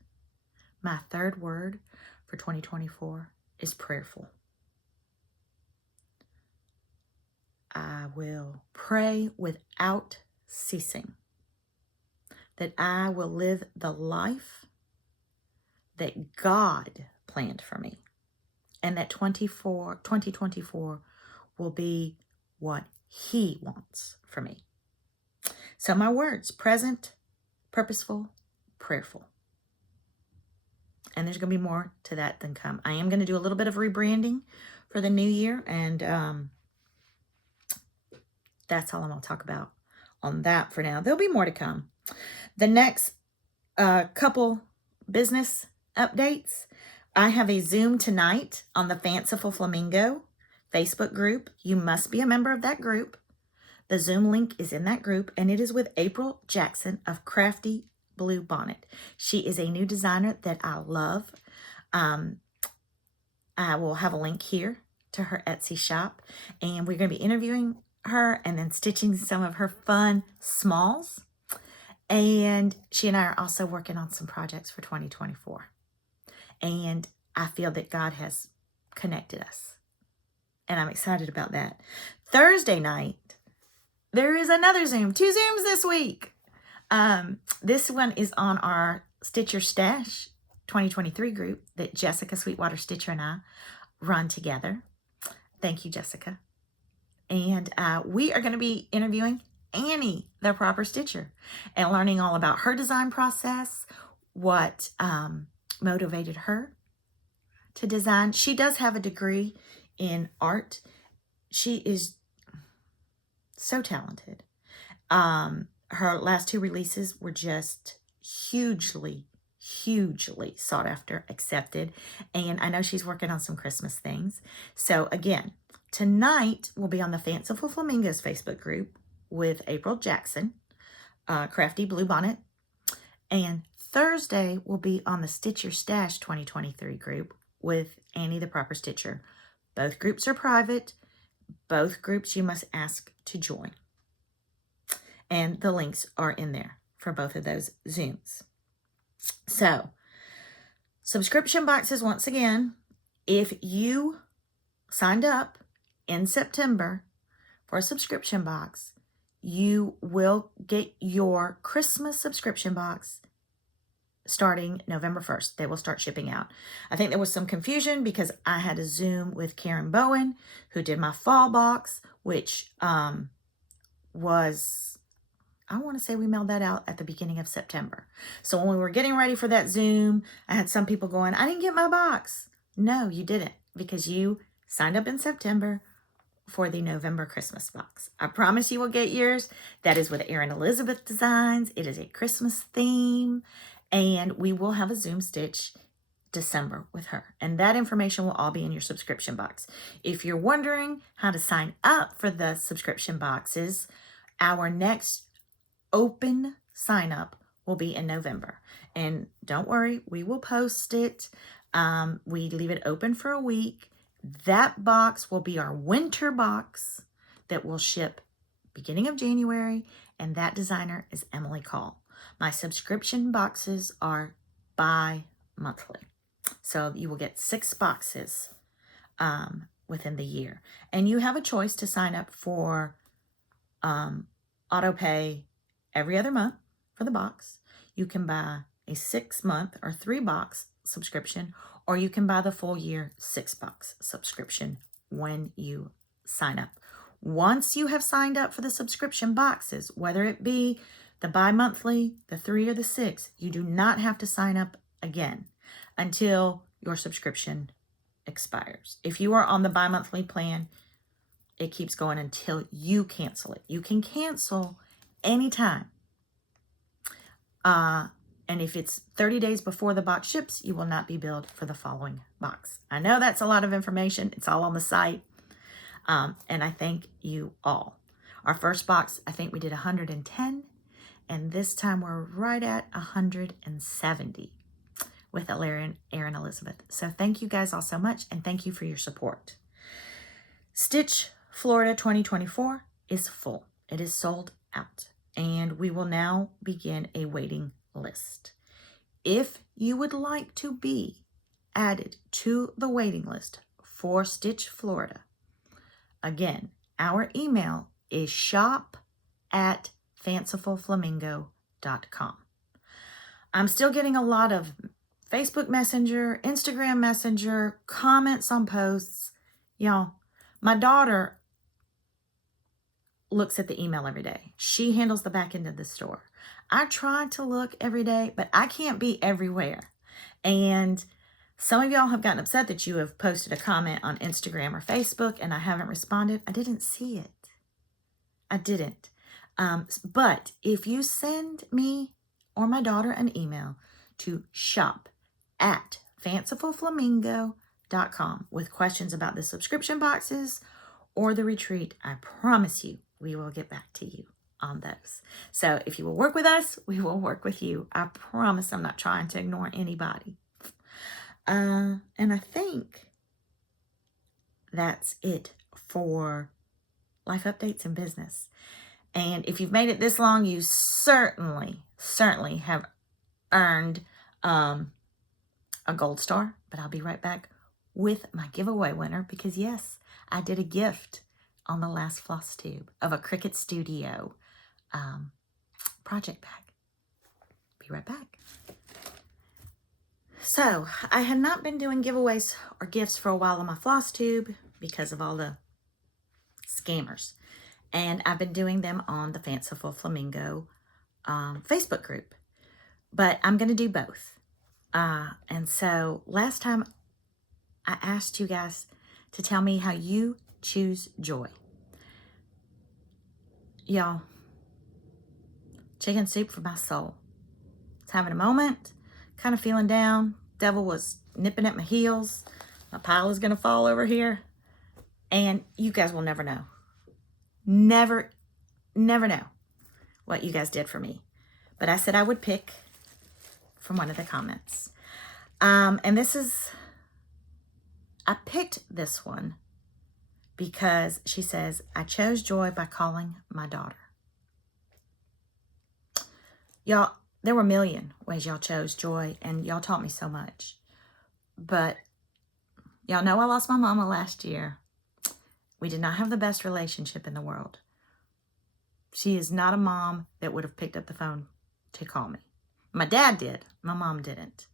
my 3rd word for 2024 is prayerful. I will pray without ceasing that I will live the life that God planned for me, and that 2024 will be what He wants for me. So my words: present, purposeful, prayerful. And there's going to be more to that than come. I am going to do a little bit of rebranding for the new year, and that's all I'm going to talk about on that for now. There'll be more to come. The next couple business updates. I have a Zoom tonight on the Fanciful Flamingo Facebook group. You must be a member of that group. The Zoom link is in that group, and it is with April Jackson of Crafty Blue Bonnet. She is a new designer that I love. I will have a link here to her Etsy shop, and we're going to be interviewing her and then stitching some of her fun smalls. And she and I are also working on some projects for 2024. And I feel that God has connected us, and I'm excited about that. Thursday night, there is another Zoom. 2 Zooms this week. This one is on our Stitch Your Stash 2023 group that Jessica Sweetwater Stitcher and I run together. Thank you, Jessica. And we are going to be interviewing Annie, the Proper Stitcher, and learning all about her design process, what motivated her to design. She does have a degree in art. She is so talented. Her last 2 releases were just hugely sought after, accepted. And I know she's working on some Christmas things. So again, tonight we'll be on the Fanciful Flamingos Facebook group with April Jackson, Crafty Blue Bonnet. And Thursday we'll be on the Stitch Your Stash 2023 group with Annie the Proper Stitcher. Both groups are private. Both groups you must ask to join. And the links are in there for both of those Zooms. So, subscription boxes, once again, if you signed up in September for a subscription box, you will get your Christmas subscription box starting November 1st. They will start shipping out. I think there was some confusion because I had a Zoom with Karen Bowen, who did my fall box, which was, I want to say we mailed that out at the beginning of September. So when we were getting ready for that Zoom, I had some people going, I didn't get my box. No, you didn't, because you signed up in September for the November Christmas box. I promise you will get yours. That is with Erin Elizabeth Designs. It is a Christmas theme, and we will have a Zoom stitch December with her. And that information will all be in your subscription box. If you're wondering how to sign up for the subscription boxes, our next open sign up will be in November. And don't worry, we will post it. We leave it open for a week. That box will be our winter box that will ship beginning of January, and that designer is Emily Call. My subscription boxes are bi-monthly. So you will get 6 boxes within the year. And you have a choice to sign up for auto pay every other month for the box. You can buy a 6-month or 3-box subscription, or you can buy the full year 6-box subscription when you sign up. Once you have signed up for the subscription boxes, whether it be the bi-monthly, the 3, or the 6, you do not have to sign up again until your subscription expires. If you are on the bi-monthly plan, it keeps going until you cancel it. You can cancel anytime. And if it's 30 days before the box ships, you will not be billed for the following box. I know that's a lot of information. It's all on the site. And I thank you all. Our first box, I think we did 110. And this time we're right at 170 with Erin Elizabeth. So thank you guys all so much, and thank you for your support. Stitch Florida 2024 is full. It is sold out. And we will now begin a waiting list. If you would like to be added to the waiting list for Stitch Florida, again, our email is shop@fancifulflamingo.com. I'm still getting a lot of Facebook Messenger, Instagram Messenger, comments on posts. Y'all, my daughter looks at the email every day. She handles the back end of the store. I try to look every day, but I can't be everywhere. And some of y'all have gotten upset that you have posted a comment on Instagram or Facebook and I haven't responded. I didn't see it. I didn't. But if you send me or my daughter an email to shop@fancifulflamingo.com, flossstitch.com with questions about the subscription boxes or the retreat. I promise you, we will get back to you on those. So if you will work with us, we will work with you. I promise I'm not trying to ignore anybody. And I think that's it for life updates and business. And if you've made it this long, you certainly have earned a gold star. But I'll be right back with my giveaway winner because, yes, I did a gift on the last floss tube of a Cricut Studio project bag. Be right back. So, I had not been doing giveaways or gifts for a while on my floss tube because of all the scammers. And I've been doing them on the Fanciful Flamingo Facebook group. But I'm going to do both. And so, last time I asked you guys to tell me how you choose joy. Y'all, chicken soup for my soul. I was having a moment, kind of feeling down. Devil was nipping at my heels. My pile is going to fall over here. And you guys will never know. Never know what you guys did for me. But I said I would pick from one of the comments. And this is, I picked this one because she says, I chose joy by calling my daughter. Y'all, there were a million ways y'all chose joy, and y'all taught me so much. But y'all know I lost my mama last year. We did not have the best relationship in the world. She is not a mom that would have picked up the phone to call me. My dad did. My mom didn't.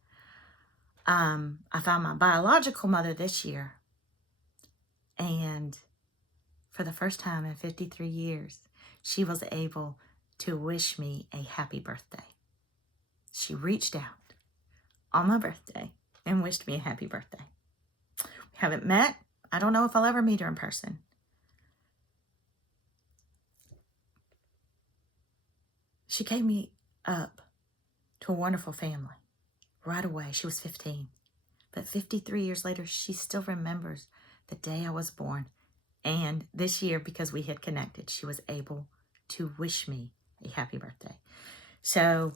I found my biological mother this year. And for the first time in 53 years, she was able to wish me a happy birthday. She reached out on my birthday and wished me a happy birthday. We haven't met. I don't know if I'll ever meet her in person. She gave me up to a wonderful family right away. She was 15. But 53 years later, she still remembers the day I was born. And this year, because we had connected, she was able to wish me a happy birthday. So,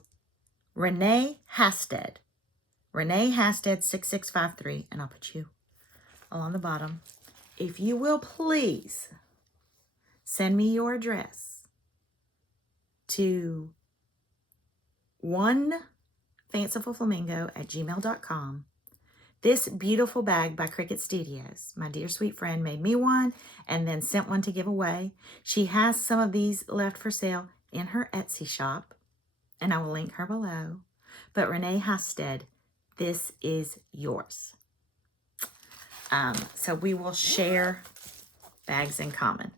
Renee Hasted 6653, and I'll put you along the bottom. If you will please send me your address to onefancifulflamingo@gmail.com. This beautiful bag by Cricut Studios. My dear sweet friend made me one and then sent one to give away. She has some of these left for sale in her Etsy shop, and I will link her below. But Renee Hasted, this is yours. So we will share bags in common.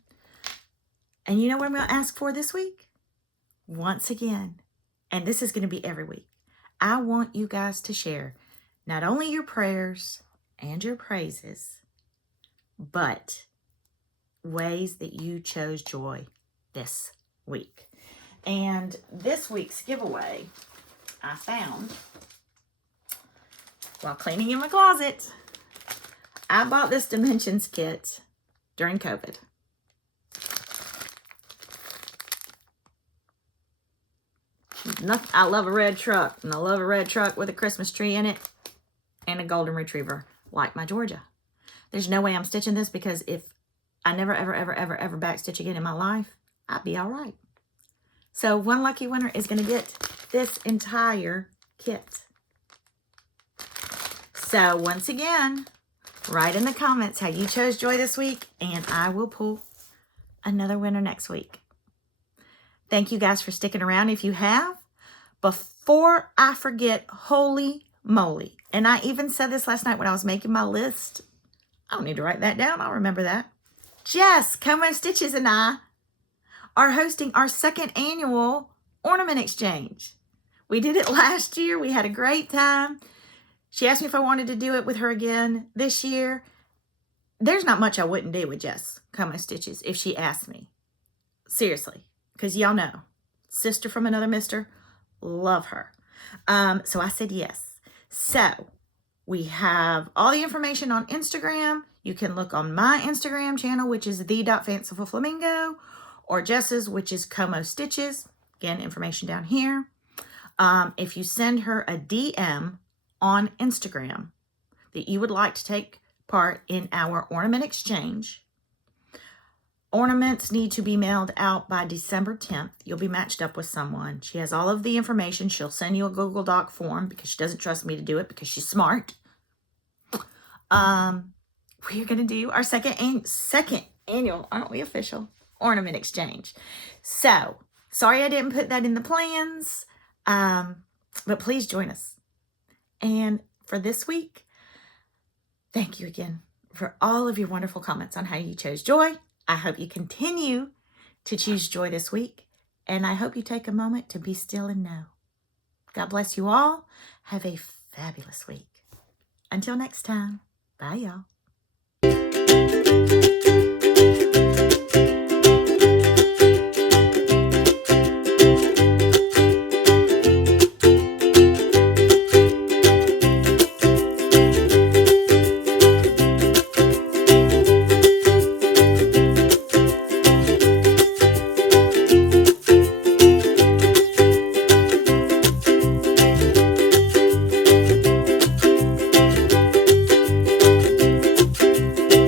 And you know what I'm going to ask for this week? Once again, and this is going to be every week, I want you guys to share not only your prayers and your praises, but ways that you chose joy this week. And this week's giveaway I found while cleaning in my closet. I bought this Dimensions kit during COVID. I love a red truck, and I love a red truck with a Christmas tree in it and a golden retriever like my Georgia. There's no way I'm stitching this because if I never, ever backstitch again in my life, I'd be all right. So one lucky winner is going to get this entire kit. So once again, write in the comments how you chose joy this week, and I will pull another winner next week. Thank you guys for sticking around if you have. Before I forget, holy moly, and I even said this last night when I was making my list. I don't need to write that down. I'll remember that. Jess, Como Stitches, and I are hosting our second annual ornament exchange. We did it last year. We had a great time. She asked me if I wanted to do it with her again this year. There's not much I wouldn't do with Jess, Como Stitches, if she asked me. Seriously, because y'all know, sister from another mister, love her. So I said yes. So We have all the information on Instagram. You can look on my Instagram channel, which is the.fancifulflamingo, or Jess's, which is Como Stitches. Again, information down here. If you send her a DM on Instagram that you would like to take part in our ornament exchange, ornaments need to be mailed out by December 10th. You'll be matched up with someone. She has all of the information. She'll send you a Google Doc form because she doesn't trust me to do it because she's smart. We are going to do our second annual, aren't we, official ornament exchange. So, sorry I didn't put that in the plans, but please join us. And for this week, thank you again for all of your wonderful comments on how you chose joy. I hope you continue to choose joy this week, and I hope you take a moment to be still and know. God bless you all. Have a fabulous week. Until next time, bye y'all.